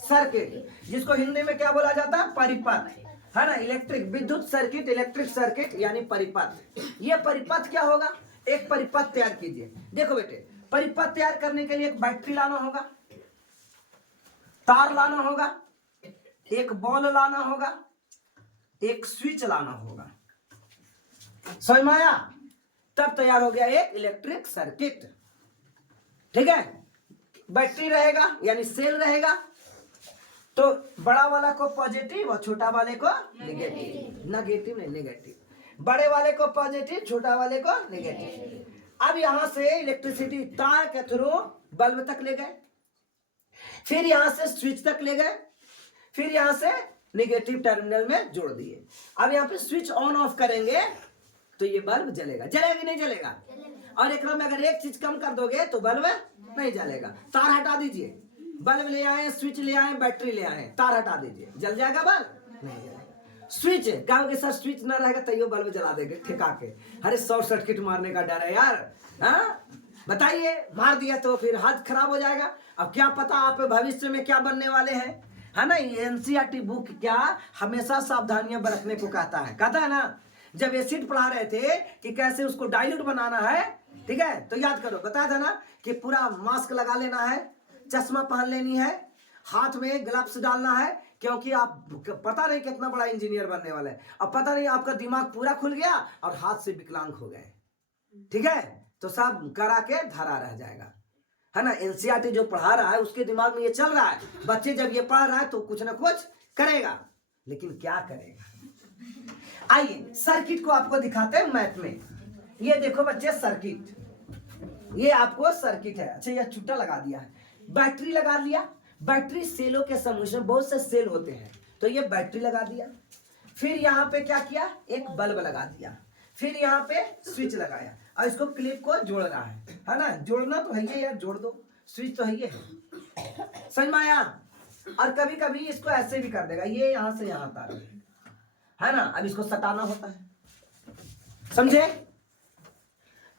सर्किट, जिसको हिंदी में क्या बोला जाता है? परिपथ, है ना। इलेक्ट्रिक विद्युत सर्किट, इलेक्ट्रिक सर्किट यानी परिपथ। ये परिपथ क्या होगा? एक परिपथ तैयार कीजिए। देखो बेटे, परिपथ तैयार करने के लिए एक बैटरी लाना होगा, तार लाना होगा, एक बॉल लाना होगा, एक स्विच लाना होगा। समझ में आया? तब तैयार हो गया एक इलेक्ट्रिक सर्किट। ठीक है, बैटरी रहेगा यानी सेल रहेगा, तो बड़ा वाला को पॉजिटिव और छोटा वाले को नेगेटिव। नेगेटिव नहीं, नेगेटिव। बड़े वाले को पॉजिटिव, छोटा वाले को नेगेटिव। अब यहां से इलेक्ट्रिसिटी तार के थ्रू बल्ब तक ले गए, फिर यहां से स्विच तक ले गए, फिर यहां से नेगेटिव टर्मिनल में जोड़ दिए। अब यहाँ पे स्विच ऑन ऑफ करेंगे तो ये बल्ब जलेगा। जलेगा कि नहीं जलेगा? और एक में अगर एक चीज कम कर दोगे तो बल्ब नहीं जलेगा। तार हटा दीजिए, बल्ब ले आए, स्विच ले आए, बैटरी ले आए, तार हटा दीजिए, जल जाएगा बल्ब? नहीं जलेगा। स्विच कहोगे सर स्विच ना रहेगा तैयो बल्ब जला देंगे ठेका के। अरे शॉर्ट सर्किट मारने का डर है यार, हाँ बताइए, मार दिया तो फिर हाथ खराब हो जाएगा। अब क्या पता आप भविष्य में क्या बनने वाले हैं, है ना। एनसीईआरटी बुक क्या हमेशा सावधानियां बरतने को कहता है ना। जब एसिड पढ़ा रहे थे कि कैसे उसको डाइल्यूट बनाना है, ठीक है, तो याद करो, बताया था ना कि पूरा मास्क लगा लेना है, चश्मा पहन लेनी है, हाथ में ग्लव्स डालना है, क्योंकि आप पता नहीं कितना बड़ा इंजीनियर बनने वाले हैं। अब पता नहीं आपका दिमाग पूरा खुल गया और हाथ से विकलांग हो गए, ठीक है, तो सब करा के धरा रह जाएगा, है ना। एनसीईआरटी जो पढ़ा रहा है उसके दिमाग में ये चल रहा है, बच्चे जब ये पढ़ रहा है तो कुछ ना कुछ करेगा, लेकिन क्या करेगा। आइए सर्किट को आपको दिखाते हैं मैथ में। ये देखो बच्चे सर्किट, ये आपको सर्किट है। अच्छा, यह चुट्टा लगा दिया है, बैटरी लगा लिया। बैटरी सेलों के समूह में बहुत से सेल होते हैं, तो ये बैटरी लगा दिया। फिर यहाँ पे क्या किया? एक बल्ब लगा दिया। फिर यहाँ पे स्विच लगाया और इसको क्लिप को जोड़ रहा है ना। जोड़ना तो है ये यार, जोड़ दो, स्विच तो है ये, समझ में आया। और कभी कभी इसको ऐसे भी कर देगा, ये यहाँ से यहाँ तार है ना। अब इसको सटाना होता है, समझे।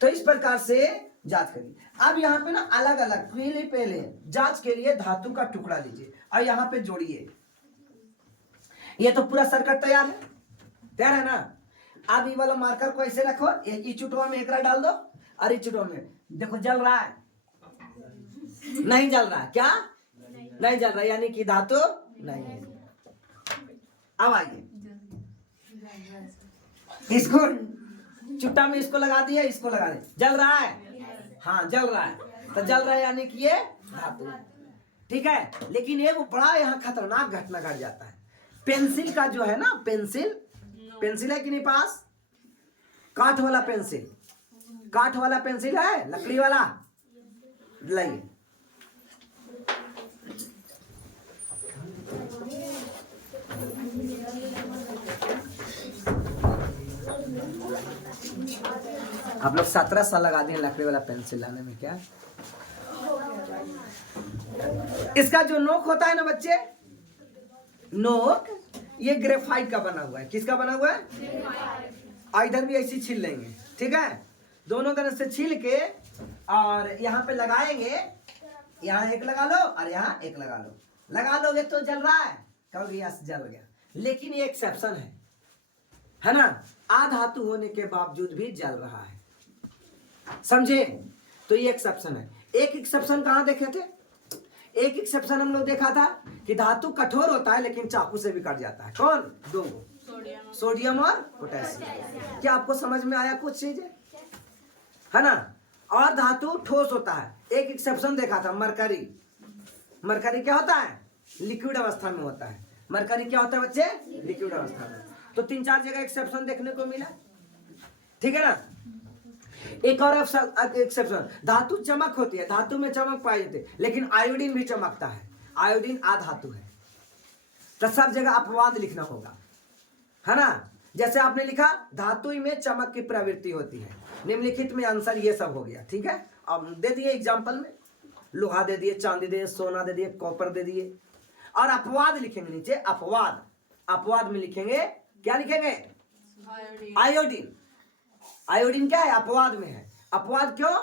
तो इस प्रकार से जांच करिए। अब यहाँ पे ना अलग अलग पहले जांच के लिए धातु का टुकड़ा लीजिए और यहाँ पे जोड़िए। ये तो पूरा सर्किट तैयार है ना। अब ये वाला मार्कर को ऐसे रखो, इचुटवा में एकरा डाल दो और इचुटवा में देखो जल रहा है, नहीं जल रहा, क्या नहीं जल रहा, यानी कि धातु नहीं है। अब आइए, इसको चुट्टा में इसको लगा दिया, इसको लगा दिया, जल रहा है, हाँ जल रहा है, तो जल रहा है यानी कि ये धातु है, ठीक है। लेकिन एक बड़ा यहाँ खतरनाक घटना घट जाता है। पेंसिल का जो है ना, पेंसिल है कि नहीं पास, काठ वाला पेंसिल, काठ वाला पेंसिल है, लकड़ी वाला, लाइए, आप लोग 17 साल लगा दिए लकड़ी वाला पेंसिल लाने में, क्या इसका जो नोक होता है ना बच्चे, नोक ये ग्रेफाइट का बना हुआ है, किसका बना हुआ है, इधर भी ऐसी छील लेंगे, ठीक है, दोनों तरफ से छील के और यहाँ पे लगाएंगे, यहाँ एक लगा लो और यहाँ एक लगा लो, लगा लोगे तो जल रहा है, कहोगे यस जल गया। लेकिन ये एक्सेप्शन है ना, आधातु होने के बावजूद भी जल रहा है, समझे, तो ये एक्सेप्शन है। एक एक्सेप्शन कहाँ देखे थे, एक एक्सेप्शन हम लोग देखा था कि धातु कठोर होता है लेकिन चाकू से भी कट जाता है, कौन, दो, सोडियम और पोटेशियम। क्या आपको समझ में आया कुछ चीज है ना। और धातु ठोस होता है, एक एक्सेप्शन देखा था, मरकरी, मरकरी क्या होता है, लिक्विड अवस्था में होता है, मरकरी क्या होता है बच्चे, लिक्विड अवस्था में। तो 3-4 जगह एक्सेप्शन देखने को मिला, ठीक है ना। एक और एक्सेप्शन, धातु चमक होती है, धातु में चमक पाई जाती है, लेकिन आयोडीन भी चमकता है, आयोडीन आधातु है, तो सब जगह अपवाद लिखना होगा, है ना। जैसे आपने लिखा धातु में चमक की प्रवृत्ति होती है, निम्नलिखित में आंसर ये सब हो गया, ठीक है। अब दे दिए एग्जाम्पल में, लोहा दे दिए, चांदी दे दिए, सोना दे दिए, कॉपर दे दिए, और अपवाद लिखेंगे नीचे, अपवाद, अपवाद में लिखेंगे, क्या लिखेंगे, आयोडीन, आयोडीन क्या है, अपवाद में है। अपवाद क्यों,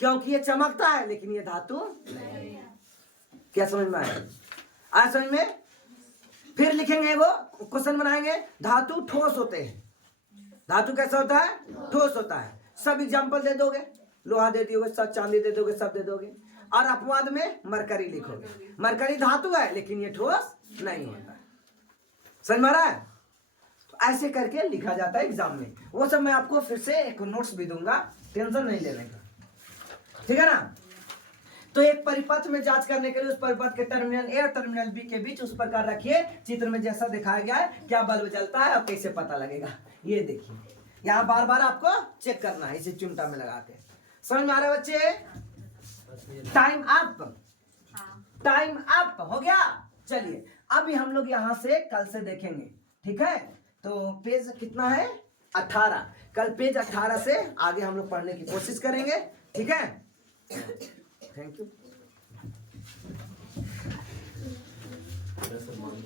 क्योंकि ये चमकता है लेकिन ये धातु नहीं। क्या समझ में आया, आया समझ में। फिर लिखेंगे, वो क्वेश्चन बनाएंगे, धातु ठोस होते हैं, धातु कैसा होता है, ठोस होता है, सब एग्जाम्पल दे दोगे, लोहा दे दोगे, सब चांदी दे दोगे, सब दे दोगे, और अपवाद में मरकरी लिखोगे, मरकरी धातु है लेकिन ये ठोस नहीं होता है, समझ में आ रहा है। ऐसे करके लिखा जाता है एग्जाम में, वो सब मैं आपको फिर से एक नोट्स भी दूंगा, टेंशन नहीं लेने का, ठीक है ना। तो एक परिपथ में जांच करने के लिए उस परिपथ के टर्मिनल ए और टर्मिनल बी के बीच उस प्रकार रखिए चित्र में जैसा दिखाया गया है, क्या बल्ब जलता है और कैसे पता लगेगा, ये देखिए, यहाँ बार बार आपको चेक करना है इसे चिमटा में लगा के। समझ में आ रहा है बच्चे, टाइम अप, टाइम अप हो गया। चलिए अभी हम लोग यहाँ से कल से देखेंगे, ठीक है। तो पेज कितना है, 18, कल पेज 18 से आगे हम लोग पढ़ने की कोशिश करेंगे, ठीक है। Thank you.